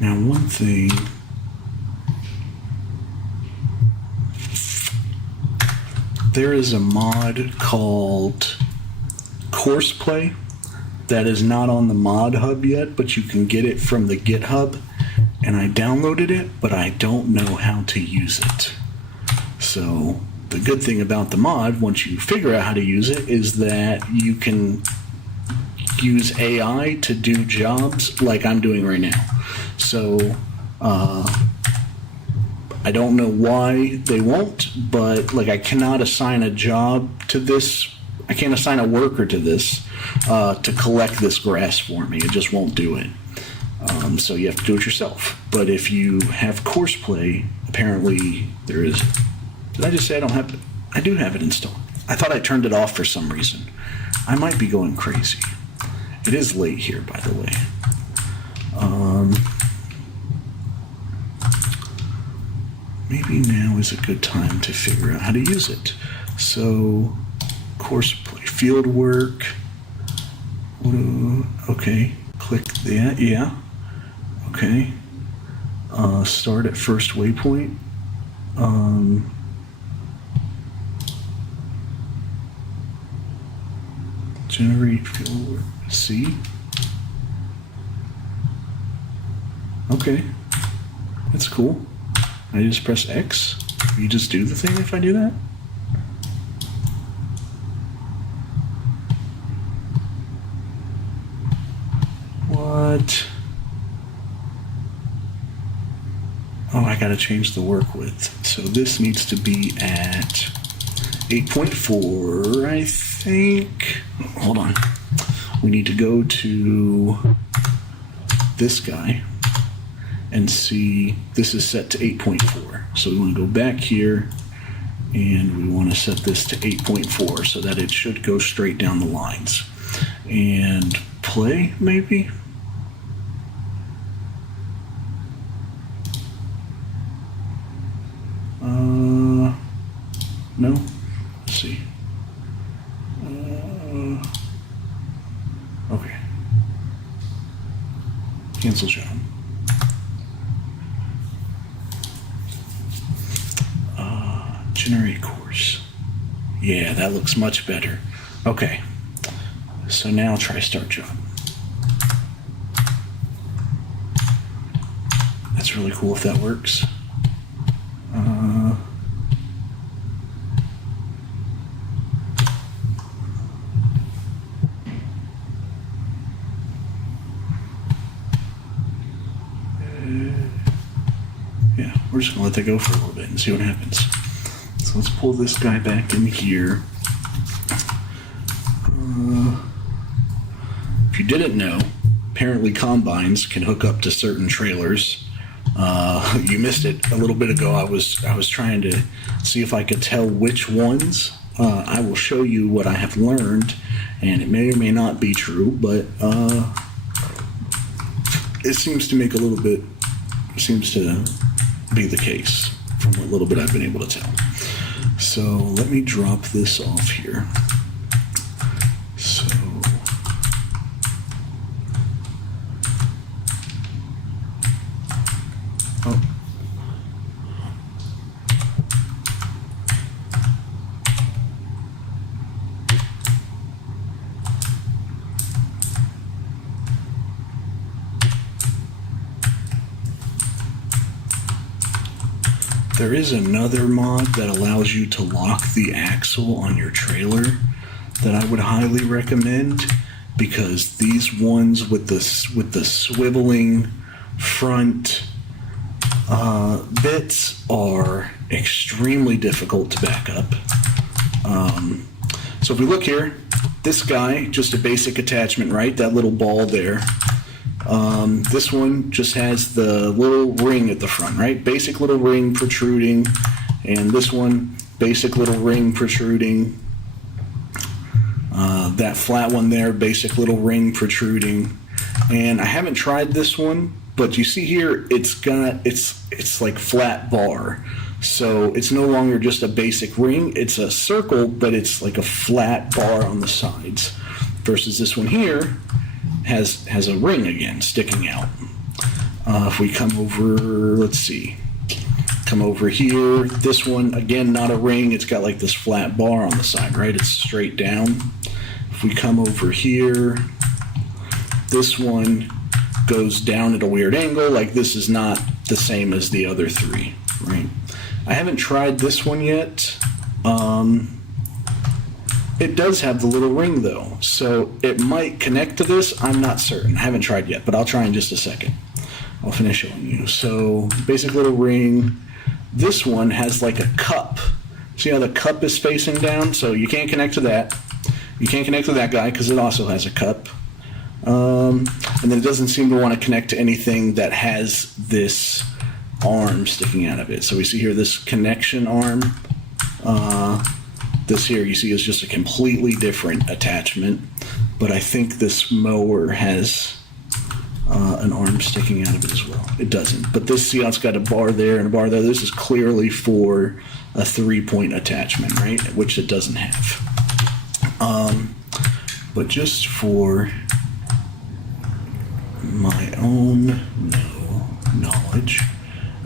Now, one thing, there is a mod called Courseplay that is not on the Mod Hub yet, but you can get it from the GitHub. And I downloaded it, but I don't know how to use it. So the good thing about the mod, once you figure out how to use it, is that you can use AI to do jobs like I'm doing right now. So I don't know why they won't, but like I cannot assign a job to this. I can't assign a worker to this to collect this grass for me. It just won't do it. So you have to do it yourself. But if you have Courseplay, apparently there is. Did I just say I don't have it? I do have it installed. I thought I turned it off for some reason. I might be going crazy. It is late here, by the way. Maybe now is a good time to figure out how to use it. So, Courseplay, field work. Okay, click that. Yeah. Okay. Start at first waypoint. Generate field work. C. Okay. That's cool. I just press X. You just do the thing if I do that? What? Oh, I gotta change the work width. So this needs to be at 8.4, I think. Hold on. We need to go to this guy and see, this is set to 8.4. So we want to go back here and we want to set this to 8.4 so that it should go straight down the lines. And play, maybe? No? Let's see. Okay. Cancel job. Generate course. Yeah, that looks much better. Okay. So now try start job. That's really cool if that works. Yeah, we're just gonna let that go for a little bit and see what happens. So let's pull this guy back in here. If you didn't know, apparently combines can hook up to certain trailers. You missed it a little bit ago. I was trying to see if I could tell which ones. I will show you what I have learned, and it may or may not be true, but it seems to make a little bit. Seems to be the case from what little bit I've been able to tell. So let me drop this off here. So there is another mod that allows you to lock the axle on your trailer that I would highly recommend, because these ones with the swiveling front bits are extremely difficult to back up. So if we look here, this guy, just a basic attachment, right? That little ball there. This one just has the little ring at the front, right? Basic little ring protruding. And this one, basic little ring protruding. That flat one there, basic little ring protruding. And I haven't tried this one, But you see here, it's like flat bar. So it's no longer just a basic ring, it's a circle, but it's like a flat bar on the sides. Versus this one here has a ring again sticking out. If we come over, let's see, come over here, this one, again, not a ring, it's got like this flat bar on the side, right? It's straight down. If we come over here, this one goes down at a weird angle, like this is not the same as the other three, right? I haven't tried this one yet. It does have the little ring though, so it might connect to this. I'm not certain. I haven't tried yet, but I'll try in just a second. I'll finish showing you. So basic little ring. This one has like a cup. See how the cup is facing down? So you can't connect to that. You can't connect to that guy because it also has a cup. And then it doesn't seem to want to connect to anything that has this arm sticking out of it. So we see here this connection arm. This here you see is just a completely different attachment, but I think this mower has an arm sticking out of it as well. It doesn't, but this, see how it's got a bar there and a bar there? This is clearly for a 3-point attachment, right? Which it doesn't have. But just for my own knowledge,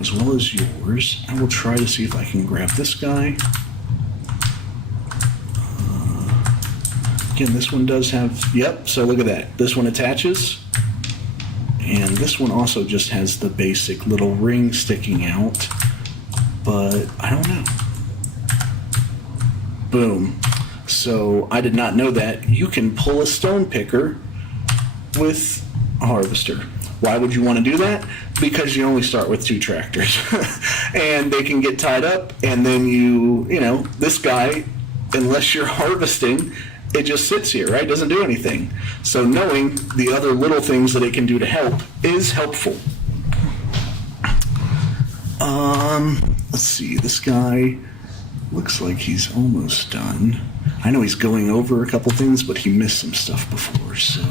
as well as yours, I will try to see if I can grab this guy. Again, this one does have, yep, so look at that. This one attaches, and this one also just has the basic little ring sticking out, but I don't know. Boom. So I did not know that. You can pull a stone picker with a harvester. Why would you want to do that? Because you only start with 2 tractors and they can get tied up, and then you know, this guy, unless you're harvesting, it just sits here, right? Doesn't do anything. So knowing the other little things that it can do to help is helpful. Let's see, this guy looks like he's almost done. I know he's going over a couple things, but he missed some stuff before, so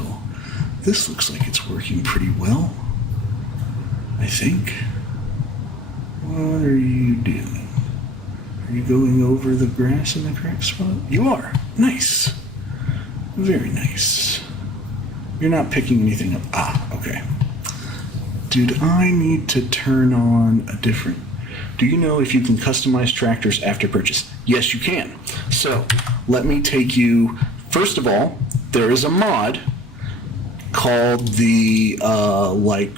this looks like it's working pretty well, I think. What are you doing? Are you going over the grass in the crack spot? You are. Nice. Very nice. You're not picking anything up. Ah, okay. Did I need to turn on a different... Do you know if you can customize tractors after purchase? Yes, you can. So, let me take you... First of all, there is a mod called the, like,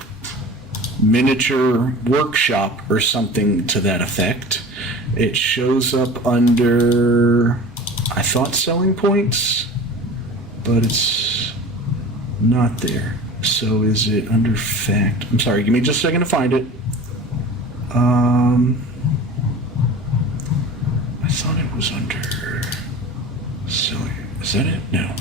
miniature workshop or something to that effect. It shows up under, I thought, selling points, but it's not there. So is it under fact? I'm sorry, give me just a second to find it. I thought it was under selling. Is that it? No.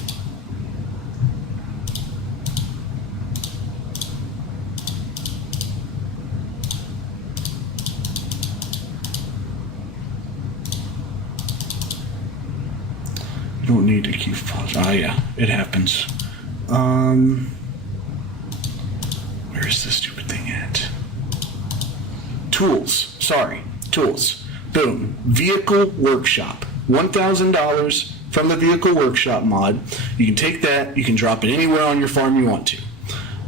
You don't need to keep pausing. Ah, yeah, it happens. Where is this stupid thing at? Tools. Sorry, tools. Boom. Vehicle Workshop. $1,000 from the Vehicle Workshop mod. You can take that, you can drop it anywhere on your farm you want to,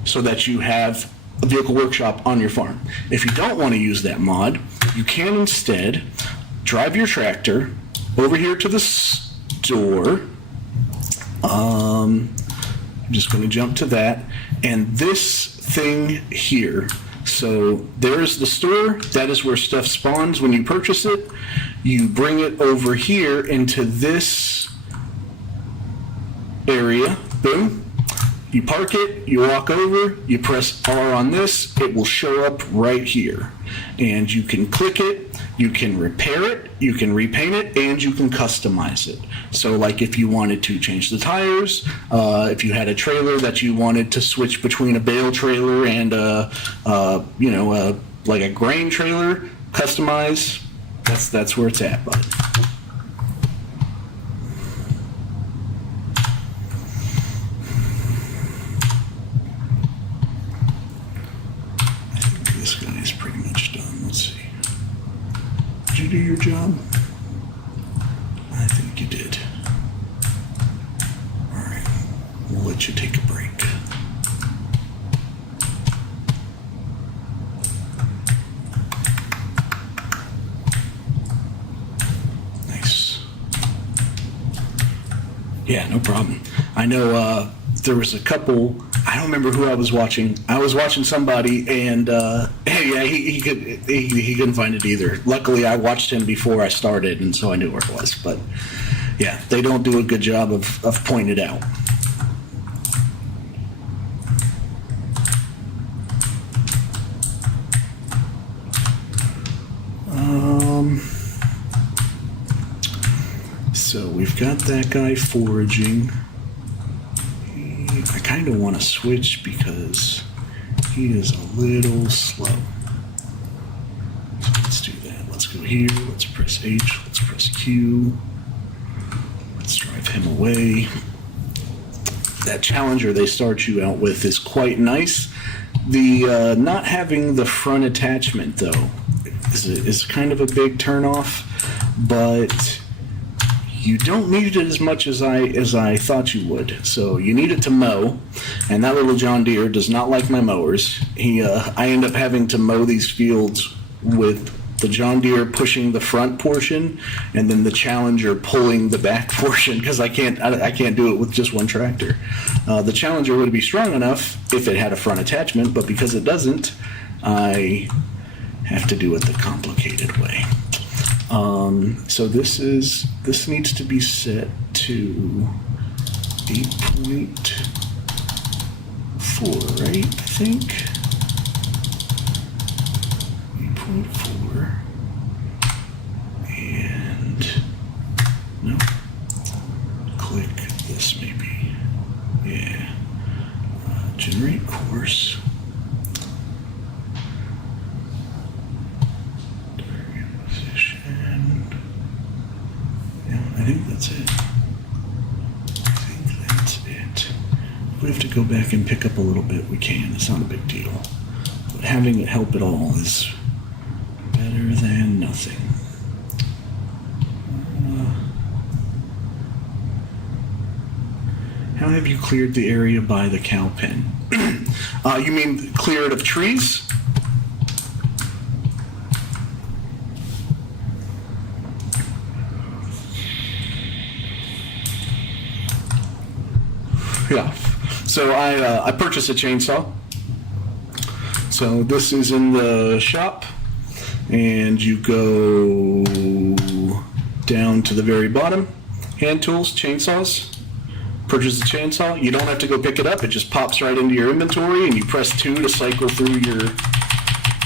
so that you have a Vehicle Workshop on your farm. If you don't want to use that mod, you can instead drive your tractor over here to the store. I'm just going to jump to that, and this thing here. So there's the store. That is where stuff spawns when you purchase it. You bring it over here into this area. Boom. You park it, you walk over, you press R on this, it will show up right here. And you can click it, you can repair it, you can repaint it, and you can customize it. So like if you wanted to change the tires, if you had a trailer that you wanted to switch between a bale trailer and like a grain trailer, customize, that's where it's at, bud. Did you do your job? I think you did. All right, we'll let you take a break. Nice. Yeah, no problem. I know there was a couple. I don't remember who I was watching. I was watching somebody, and yeah, he couldn't find it either. Luckily, I watched him before I started, and so I knew where it was. But yeah, they don't do a good job of pointing it out. So we've got that guy foraging. I kind of want to switch because he is a little slow. So let's do that. Let's go here. Let's press H. Let's press Q. Let's drive him away. That challenger they start you out with is quite nice. The not having the front attachment though is kind of a big turnoff, but you don't need it as much as I thought you would. So you need it to mow, and that little John Deere does not like my mowers. I end up having to mow these fields with the John Deere pushing the front portion, and then the Challenger pulling the back portion because I can't do it with just one tractor. The Challenger would be strong enough if it had a front attachment, but because it doesn't, I have to do it the complicated way. So this needs to be set to 8.4, right? I think 8.4, and no, click this maybe. Yeah, generate course. I think that's it. If we have to go back and pick up a little bit, we can. It's not a big deal. But having it help at all is better than nothing. How have you cleared the area by the cow pen? You mean clear it of trees? Yeah, so I purchased a chainsaw. So this is in the shop, and you go down to the very bottom, hand tools, chainsaws, purchase a chainsaw. You don't have to go pick it up, it just pops right into your inventory, and you press 2 to cycle through your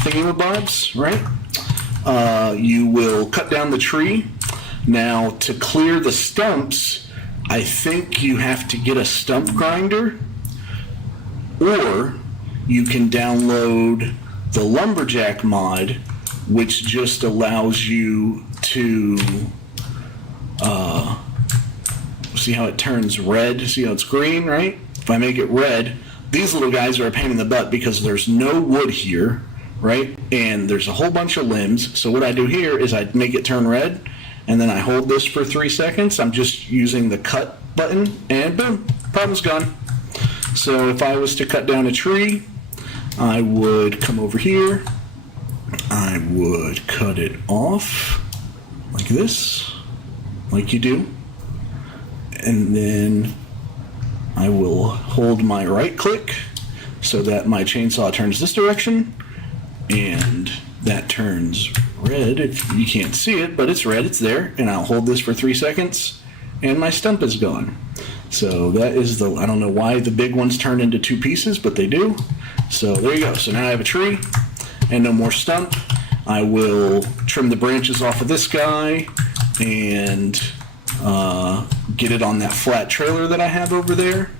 thingamabobs, right? You will cut down the tree. Now, to clear the stumps, I think you have to get a stump grinder, or you can download the Lumberjack mod, which just allows you to see how it turns red, see how it's green, right? If I make it red, these little guys are a pain in the butt because there's no wood here, right? And there's a whole bunch of limbs. So what I do here is I make it turn red, and then I hold this for 3 seconds. I'm just using the cut button, and boom, problem's gone. So if I was to cut down a tree, I would come over here, I would cut it off like this, like you do, and then I will hold my right click so that my chainsaw turns this direction, and that turns red. If you can't see it, but it's red, it's there, and I'll hold this for 3 seconds, and my stump is gone. So that is I don't know why the big ones turn into 2 pieces, but they do. So there you go. So now I have a tree and no more stump. I will trim the branches off of this guy and get it on that flat trailer that I have over there.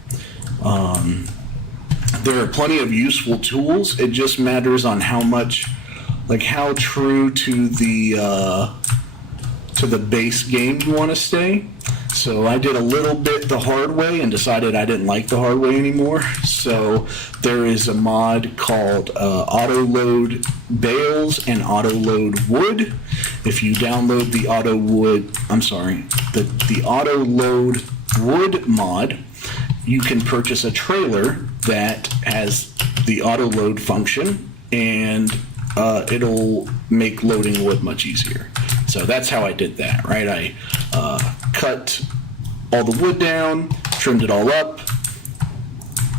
There are plenty of useful tools. It just matters on how much, like how true to the base game you want to stay. So I did a little bit the hard way and decided I didn't like the hard way anymore. So there is a mod called Auto Load Bales and Auto Load Wood. If you download the Auto Load Wood mod, you can purchase a trailer that has the auto load function, and it'll make loading wood much easier. So that's how I did that, right? I cut all the wood down, trimmed it all up,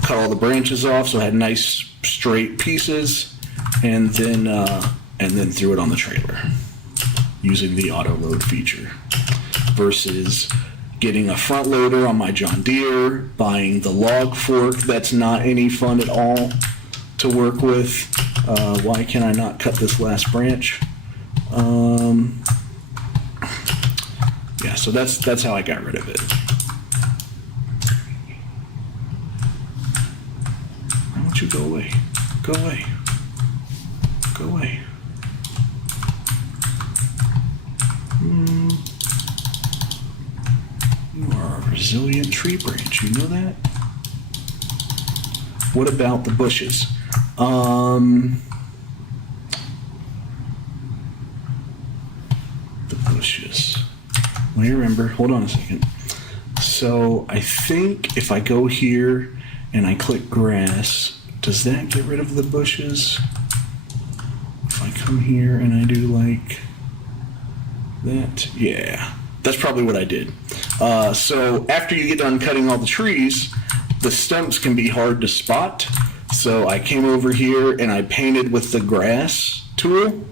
cut all the branches off so I had nice straight pieces, and then threw it on the trailer using the auto load feature, versus getting a front loader on my John Deere, buying the log fork that's not any fun at all to work with. Why can I not cut this last branch? Yeah, so that's how I got rid of it. Why don't you go away? Go away. Go away. You are a resilient tree branch, you know that? What about the bushes? The bushes. Let me remember, hold on a second. So I think if I go here and I click grass, does that get rid of the bushes? If I come here and I do like that, yeah, that's probably what I did. So after you get done cutting all the trees, the stumps can be hard to spot. So I came over here and I painted with the grass tool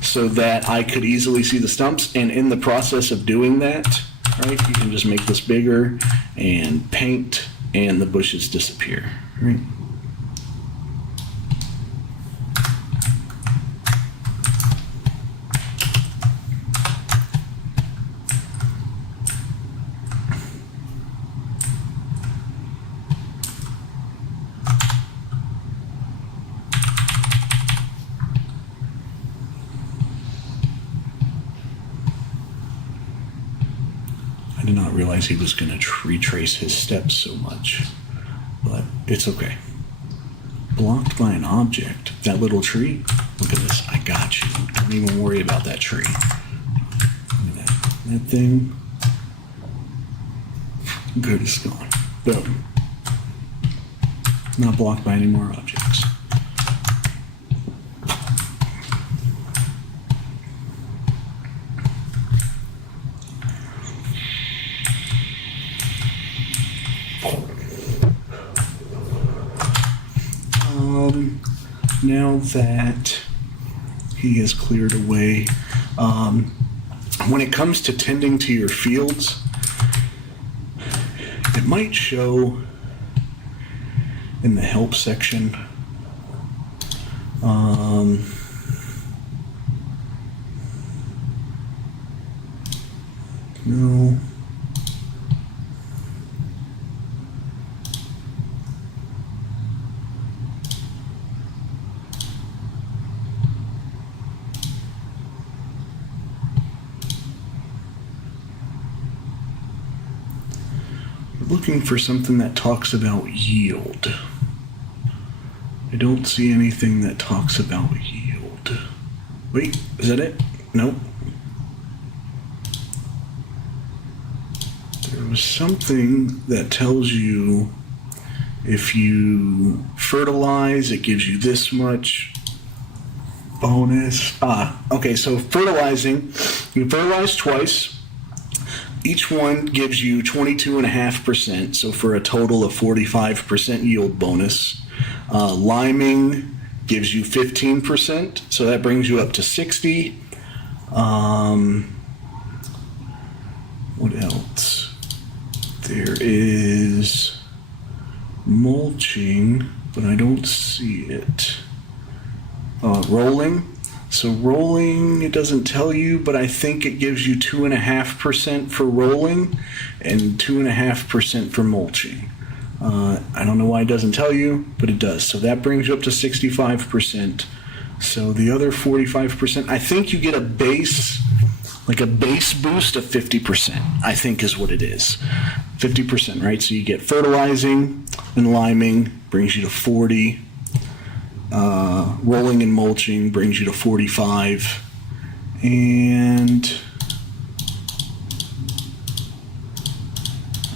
so that I could easily see the stumps. And in the process of doing that, right, you can just make this bigger and paint, and the bushes disappear, right? I did not realize he was going to retrace his steps so much, but it's okay. Blocked by an object. That little tree? Look at this. I got you. Don't even worry about that tree. Look at that. That thing. Good, it's gone. Boom. Not blocked by any more objects. Now that he has cleared away, when it comes to tending to your fields, it might show in the help section. No. Looking for something that talks about yield. I don't see anything that talks about yield. Wait, is that it? Nope. There was something that tells you if you fertilize, it gives you this much bonus. Okay, so fertilizing, you fertilize twice. Each one gives you 22.5%, so for a total of 45% yield bonus. Liming gives you 15%, so that brings you up to 60. What else? There is mulching, but I don't see it. Rolling. So rolling, it doesn't tell you, but I think it gives you 2.5% for rolling and 2.5% for mulching. I don't know why it doesn't tell you, but it does. So that brings you up to 65%. So the other 45%, I think you get a base like a base boost of 50%, I think is what it is. 50%, right? So you get fertilizing and liming, brings you to 40. Rolling and mulching brings you to 45. And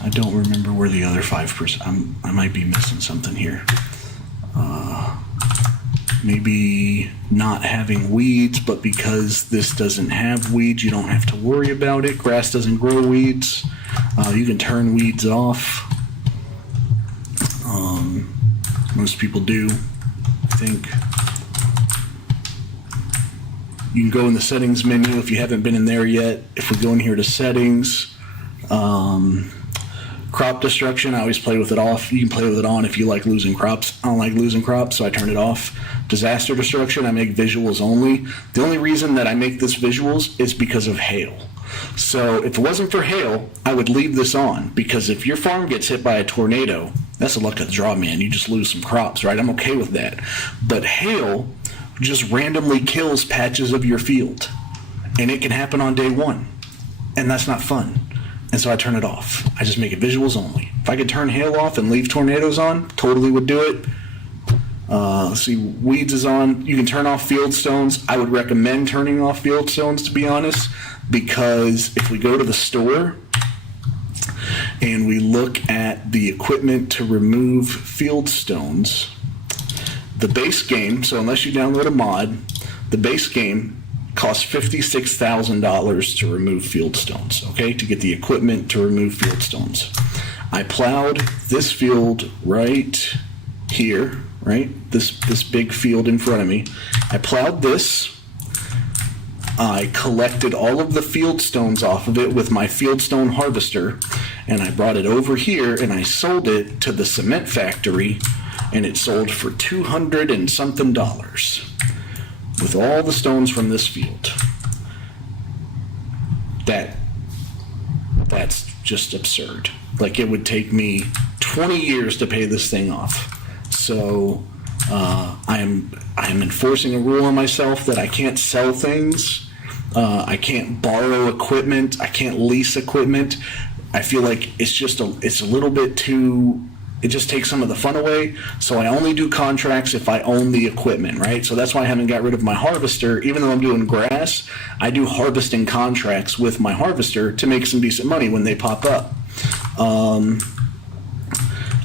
I don't remember where the other 5%, I might be missing something here. Maybe not having weeds, but because this doesn't have weeds, you don't have to worry about it. Grass doesn't grow weeds. You can turn weeds off. Most people do, I think. You can go in the settings menu if you haven't been in there yet. If we go in here to settings, crop destruction, I always play with it off. You can play with it on if you like losing crops. I don't like losing crops, so I turn it off. Disaster destruction, I make visuals only. The only reason that I make this visuals is because of hail. So if it wasn't for hail, I would leave this on, because if your farm gets hit by a tornado, that's a luck of the draw, man. You just lose some crops, right? I'm okay with that. But hail just randomly kills patches of your field, and it can happen on day one, and that's not fun. And so I turn it off. I just make it visuals only. If I could turn hail off and leave tornadoes on, totally would do it. See, weeds is on. You can turn off field stones. I would recommend turning off field stones, to be honest, because if we go to the store and we look at the equipment to remove field stones, the base game, so unless you download a mod, the base game costs $56,000 to remove field stones, okay, to get the equipment to remove field stones. I plowed this field right here, right, this big field in front of me. I plowed this. I collected all of the field stones off of it with my field stone harvester, and I brought it over here and I sold it to the cement factory, and it sold for $200 and something with all the stones from this field. That's just absurd. Like, it would take me 20 years to pay this thing off. So I am enforcing a rule on myself that I can't sell things. I can't borrow equipment. I can't lease equipment. I feel like it's a little bit too, it just takes some of the fun away. So I only do contracts if I own the equipment, right? So that's why I haven't got rid of my harvester. Even though I'm doing grass, I do harvesting contracts with my harvester to make some decent money when they pop up.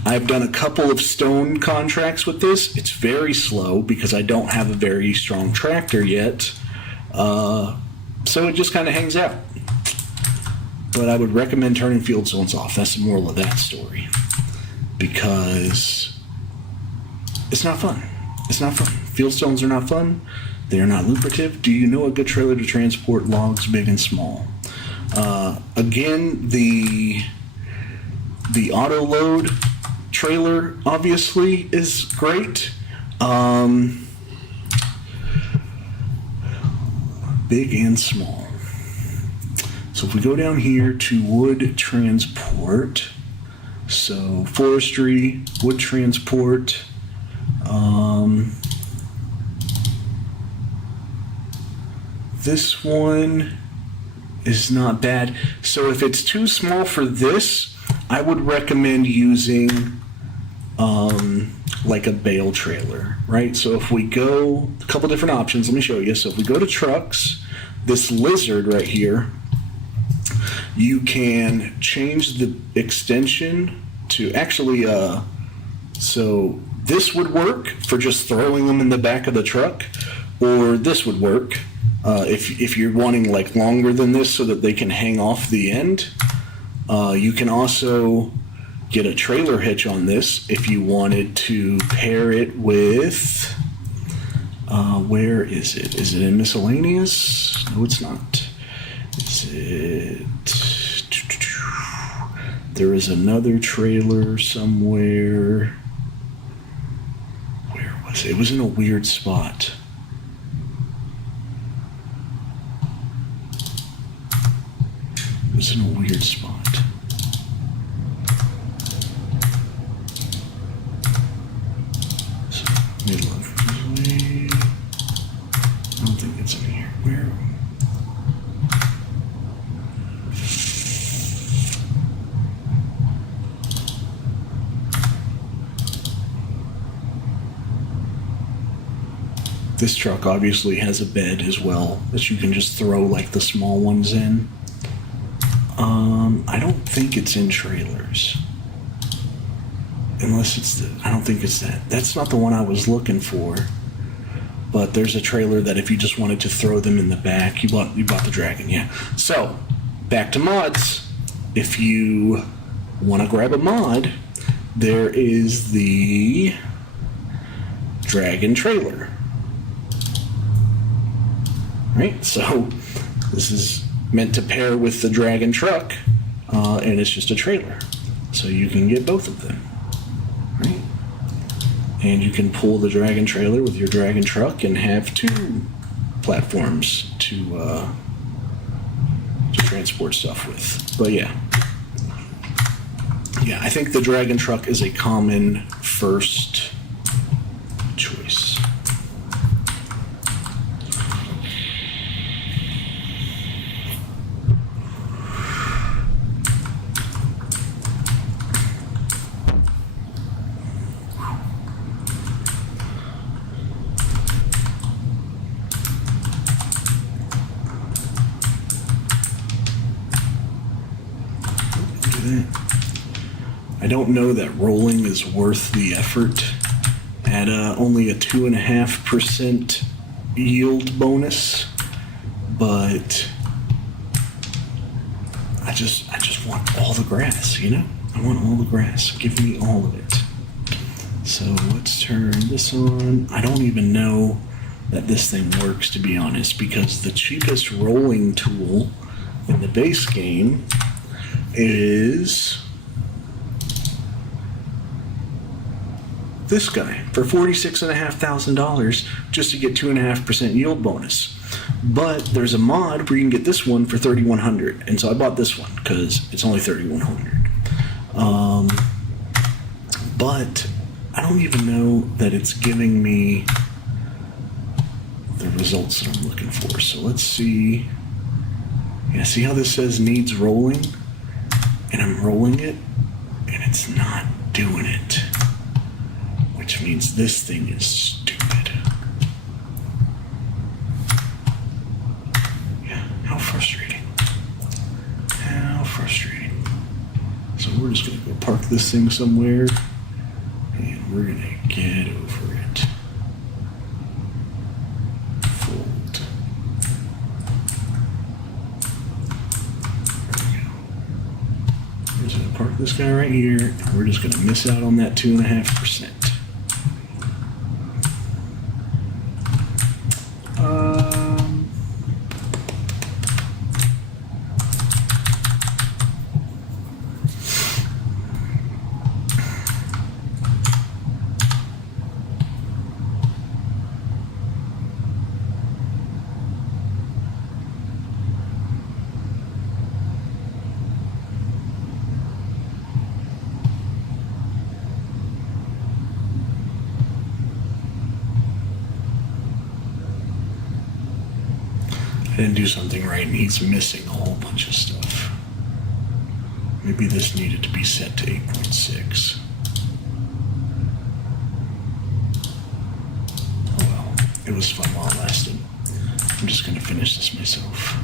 I've done a couple of stone contracts with this. It's very slow because I don't have a very strong tractor yet. So it just kind of hangs out. But I would recommend turning field stones off. That's the moral of that story. Because it's not fun. It's not fun. Field stones are not fun. They are not lucrative. Do you know a good trailer to transport logs, big and small? Again, the auto load trailer obviously is great. Big and small. So if we go down here to wood transport, so forestry, wood transport, this one is not bad. So if it's too small for this, I would recommend using like a bale trailer, right? So if we go, a couple different options, let me show you. So if we go to trucks, this lizard right here, you can change the extension to actually, so this would work for just throwing them in the back of the truck, or this would work if you're wanting like longer than this so that they can hang off the end. You can also get a trailer hitch on this if you wanted to pair it with, where is it? Is it in miscellaneous? No, it's not. Is it? There is another trailer somewhere. Where was it? It was in a weird spot. It was in a weird spot. So, middle of the way. I don't think it's in here. Where? This truck obviously has a bed as well that you can just throw like the small ones in. I don't think it's in trailers. Unless it's I don't think it's that. That's not the one I was looking for. But there's a trailer that if you just wanted to throw them in the back, you bought the Dragon, yeah. So, back to mods. If you want to grab a mod, there is the Dragon trailer. Right? So, this is meant to pair with the Dragon truck, and it's just a trailer. So you can get both of them. Right? And you can pull the Dragon trailer with your Dragon truck and have two platforms to transport stuff with. But yeah. Yeah, I think the Dragon truck is a common first choice. I don't know that rolling is worth the effort at only a 2.5% yield bonus, but I just want all the grass, you know? I want all the grass. Give me all of it. So let's turn this on. I don't even know that this thing works, to be honest, because the cheapest rolling tool in the base game is this guy for $46,500 just to get 2.5% yield bonus. But there's a mod where you can get this one for $3,100, and so I bought this one because it's only $3,100. But I don't even know that it's giving me the results that I'm looking for. So let's see. Yeah, see how this says needs rolling? And I'm rolling it, and it's not doing it. Which means this thing is stupid. Yeah, how frustrating. How frustrating. So we're just gonna go park this thing somewhere, and we're gonna get over it. Fold. We're just gonna park this guy right here, and we're just gonna miss out on that 2.5%. I didn't do something right, and he's missing a whole bunch of stuff. Maybe this needed to be set to 8.6. Oh well, it was fun while it lasted. I'm just gonna finish this myself.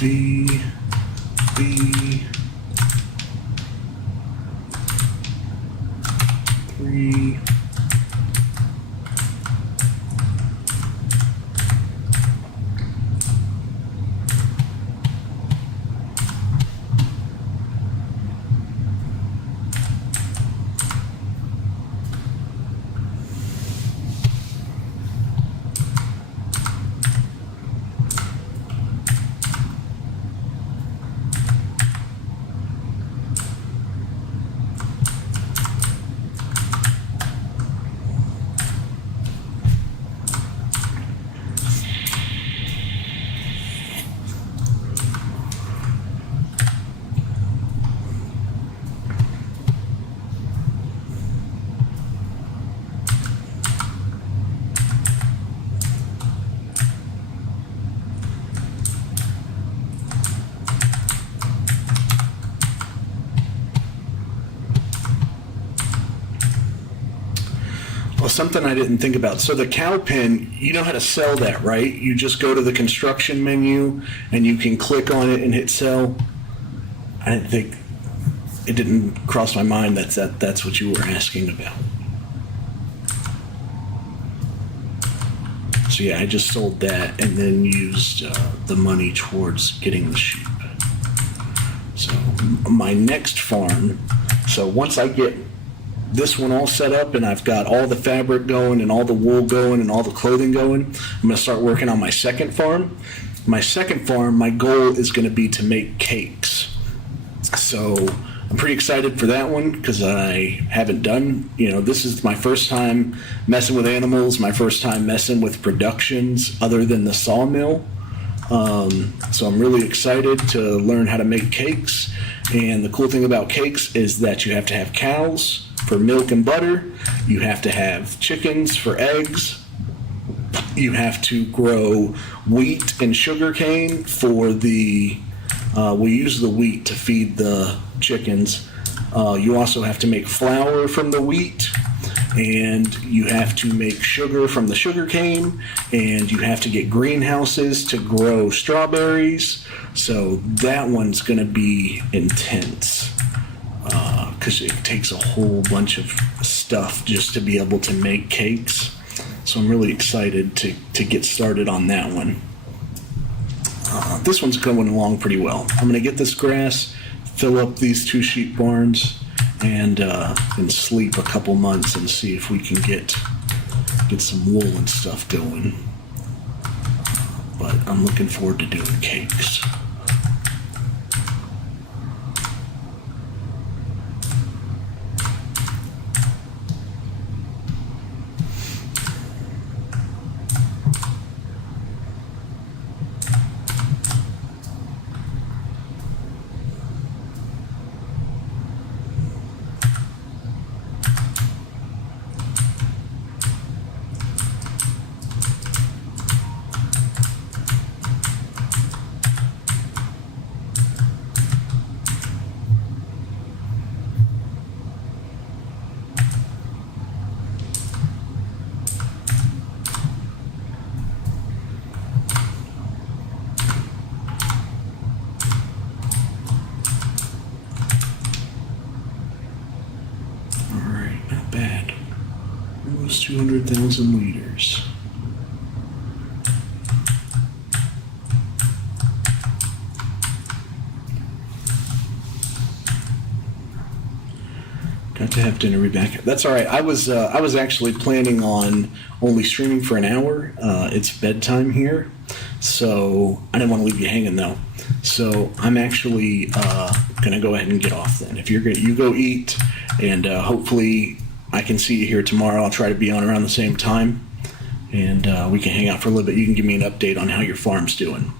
V, 3. something I didn't think about. So the cow pen, you know how to sell that, right? You just go to the construction menu and you can click on it and hit sell. I didn't think, it didn't cross my mind that's what you were asking about. So yeah, I just sold that and then used the money towards getting the sheep. So my next farm, so once I get this one all set up and I've got all the fabric going and all the wool going and all the clothing going, I'm going to start working on my second farm. My second farm, my goal is going to be to make cakes. So I'm pretty excited for that one because I haven't done, this is my first time messing with animals, my first time messing with productions other than the sawmill. So I'm really excited to learn how to make cakes. And the cool thing about cakes is that you have to have cows for milk and butter. You have to have chickens for eggs. You have to grow wheat and sugar cane for the, we use the wheat to feed the chickens. You also have to make flour from the wheat, and you have to make sugar from the sugar cane, and you have to get greenhouses to grow strawberries. So that one's going to be intense because it takes a whole bunch of stuff just to be able to make cakes. So I'm really excited to get started on that one. This one's going along pretty well. I'm going to get this grass, fill up these 2 sheep barns, and sleep a couple months and see if we can get some wool and stuff going. But I'm looking forward to doing cakes. Bad. Almost 200,000 liters. Got to have dinner. Be back. That's all right. I was actually planning on only streaming for an hour. It's bedtime here, so I didn't want to leave you hanging though. So I'm actually gonna go ahead and get off then. If you go eat, and hopefully I can see you here tomorrow. I'll try to be on around the same time, and we can hang out for a little bit. You can give me an update on how your farm's doing.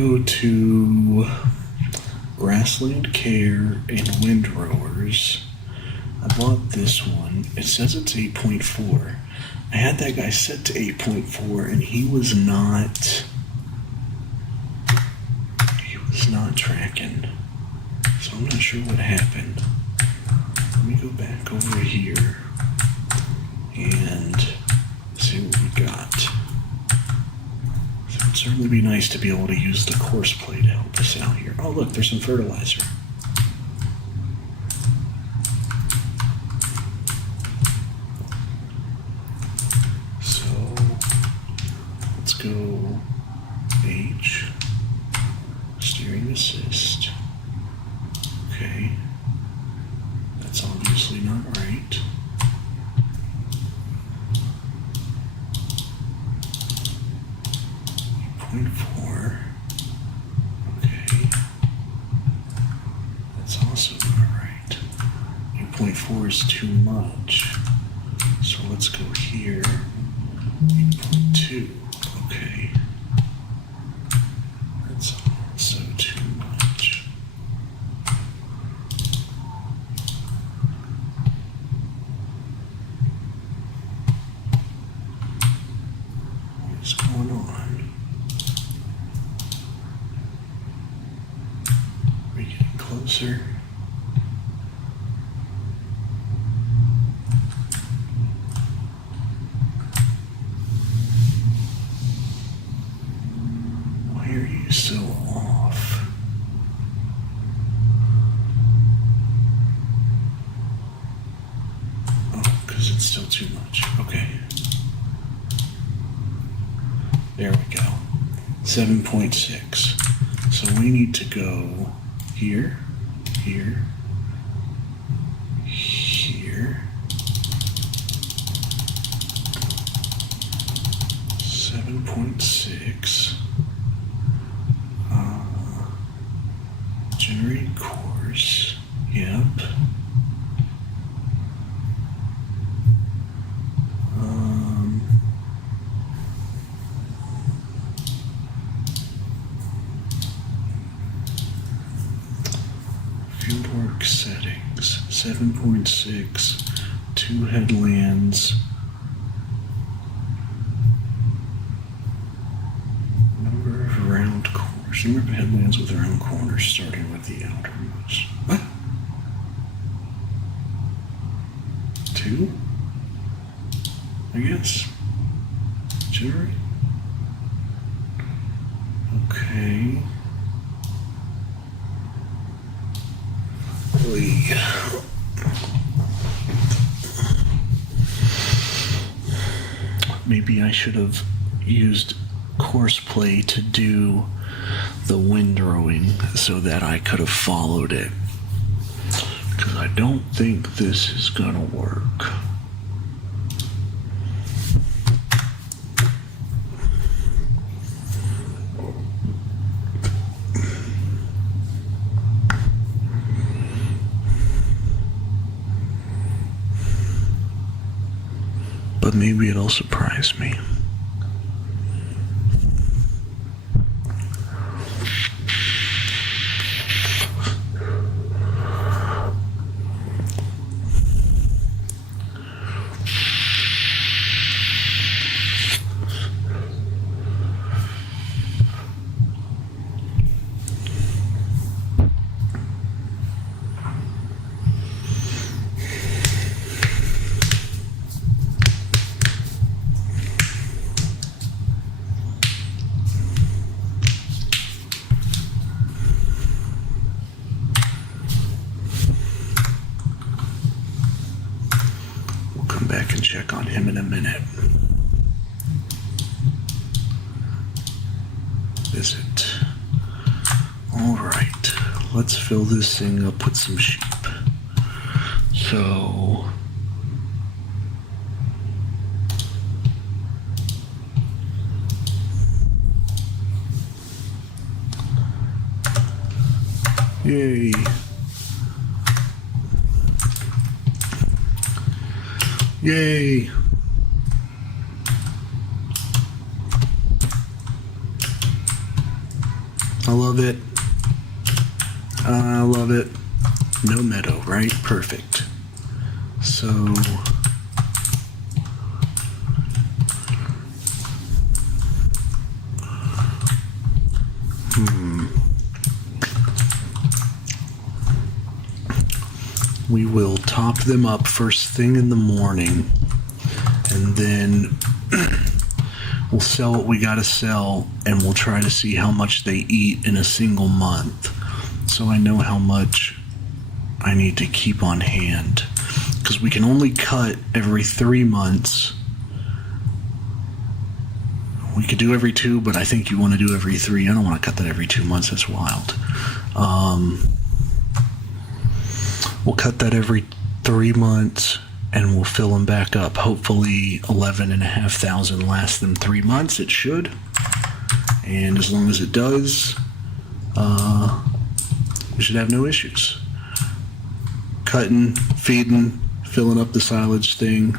go to Grassland Care and Windrowers. I bought this one. It says it's 8.4. I had that guy set to 8.4 and he was not tracking. So I'm not sure what happened. Let me go back over here and see what we got. So it'd certainly be nice to be able to use the course play to help us out here. Oh look, there's some fertilizer. So let's go H, steering assist. Okay, that's obviously not right. Point 4. Okay, that's also not right. 8.4 is too much. So let's go here. 8.2. Okay, that's also too much. What is going on? Are we getting closer? Why are you so off? Oh, because it's still too much. Okay. There we go. 7.6. So we need to go here, here, here. 7.6. Generate course. Yep. Fieldwork settings. 7.6. 2 headlands. Number of round corners. Number of headlands with round corners starting with the outermost. What? 2? I guess. Generate. Okay. Maybe I should have used Courseplay to do the windrowing so that I could have followed it. Because I don't think this is gonna work. But maybe it'll surprise me. Back and check on him in a minute. Visit. All right, let's fill this thing up with some sheep. So, yay. Yay! I love it. I love it. No meadow, right? Perfect. So... we will top them up first thing in the morning, and then we'll sell what we gotta sell, and we'll try to see how much they eat in a single month, so I know how much I need to keep on hand, because we can only cut every 3 months. We could do every 2, but I think you want to do every 3. I don't want to cut that every 2 months. That's wild. We'll cut that every 3 months, and we'll fill them back up. Hopefully 11,500 lasts them 3 months. It should. And as long as it does, we should have no issues. Cutting, feeding, filling up the silage thing.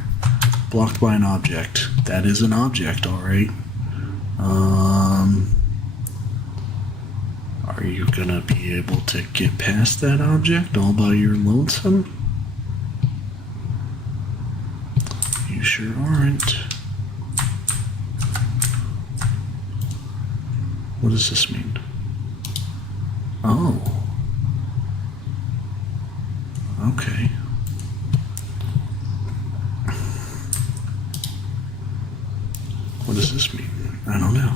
Blocked by an object. That is an object, all right. Are you gonna be able to get past that object all by your lonesome? You sure aren't. What does this mean? Oh. Okay. What does this mean? I don't know.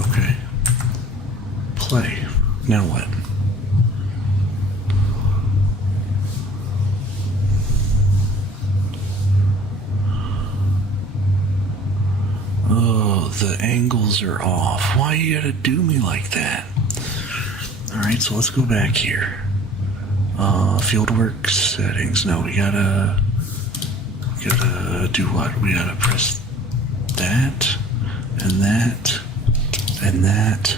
Okay. Play. Now what? Oh, the angles are off. Why you gotta do me like that? Alright, so let's go back here. Fieldwork settings. No, we gotta do what? We gotta press that, and that, and that,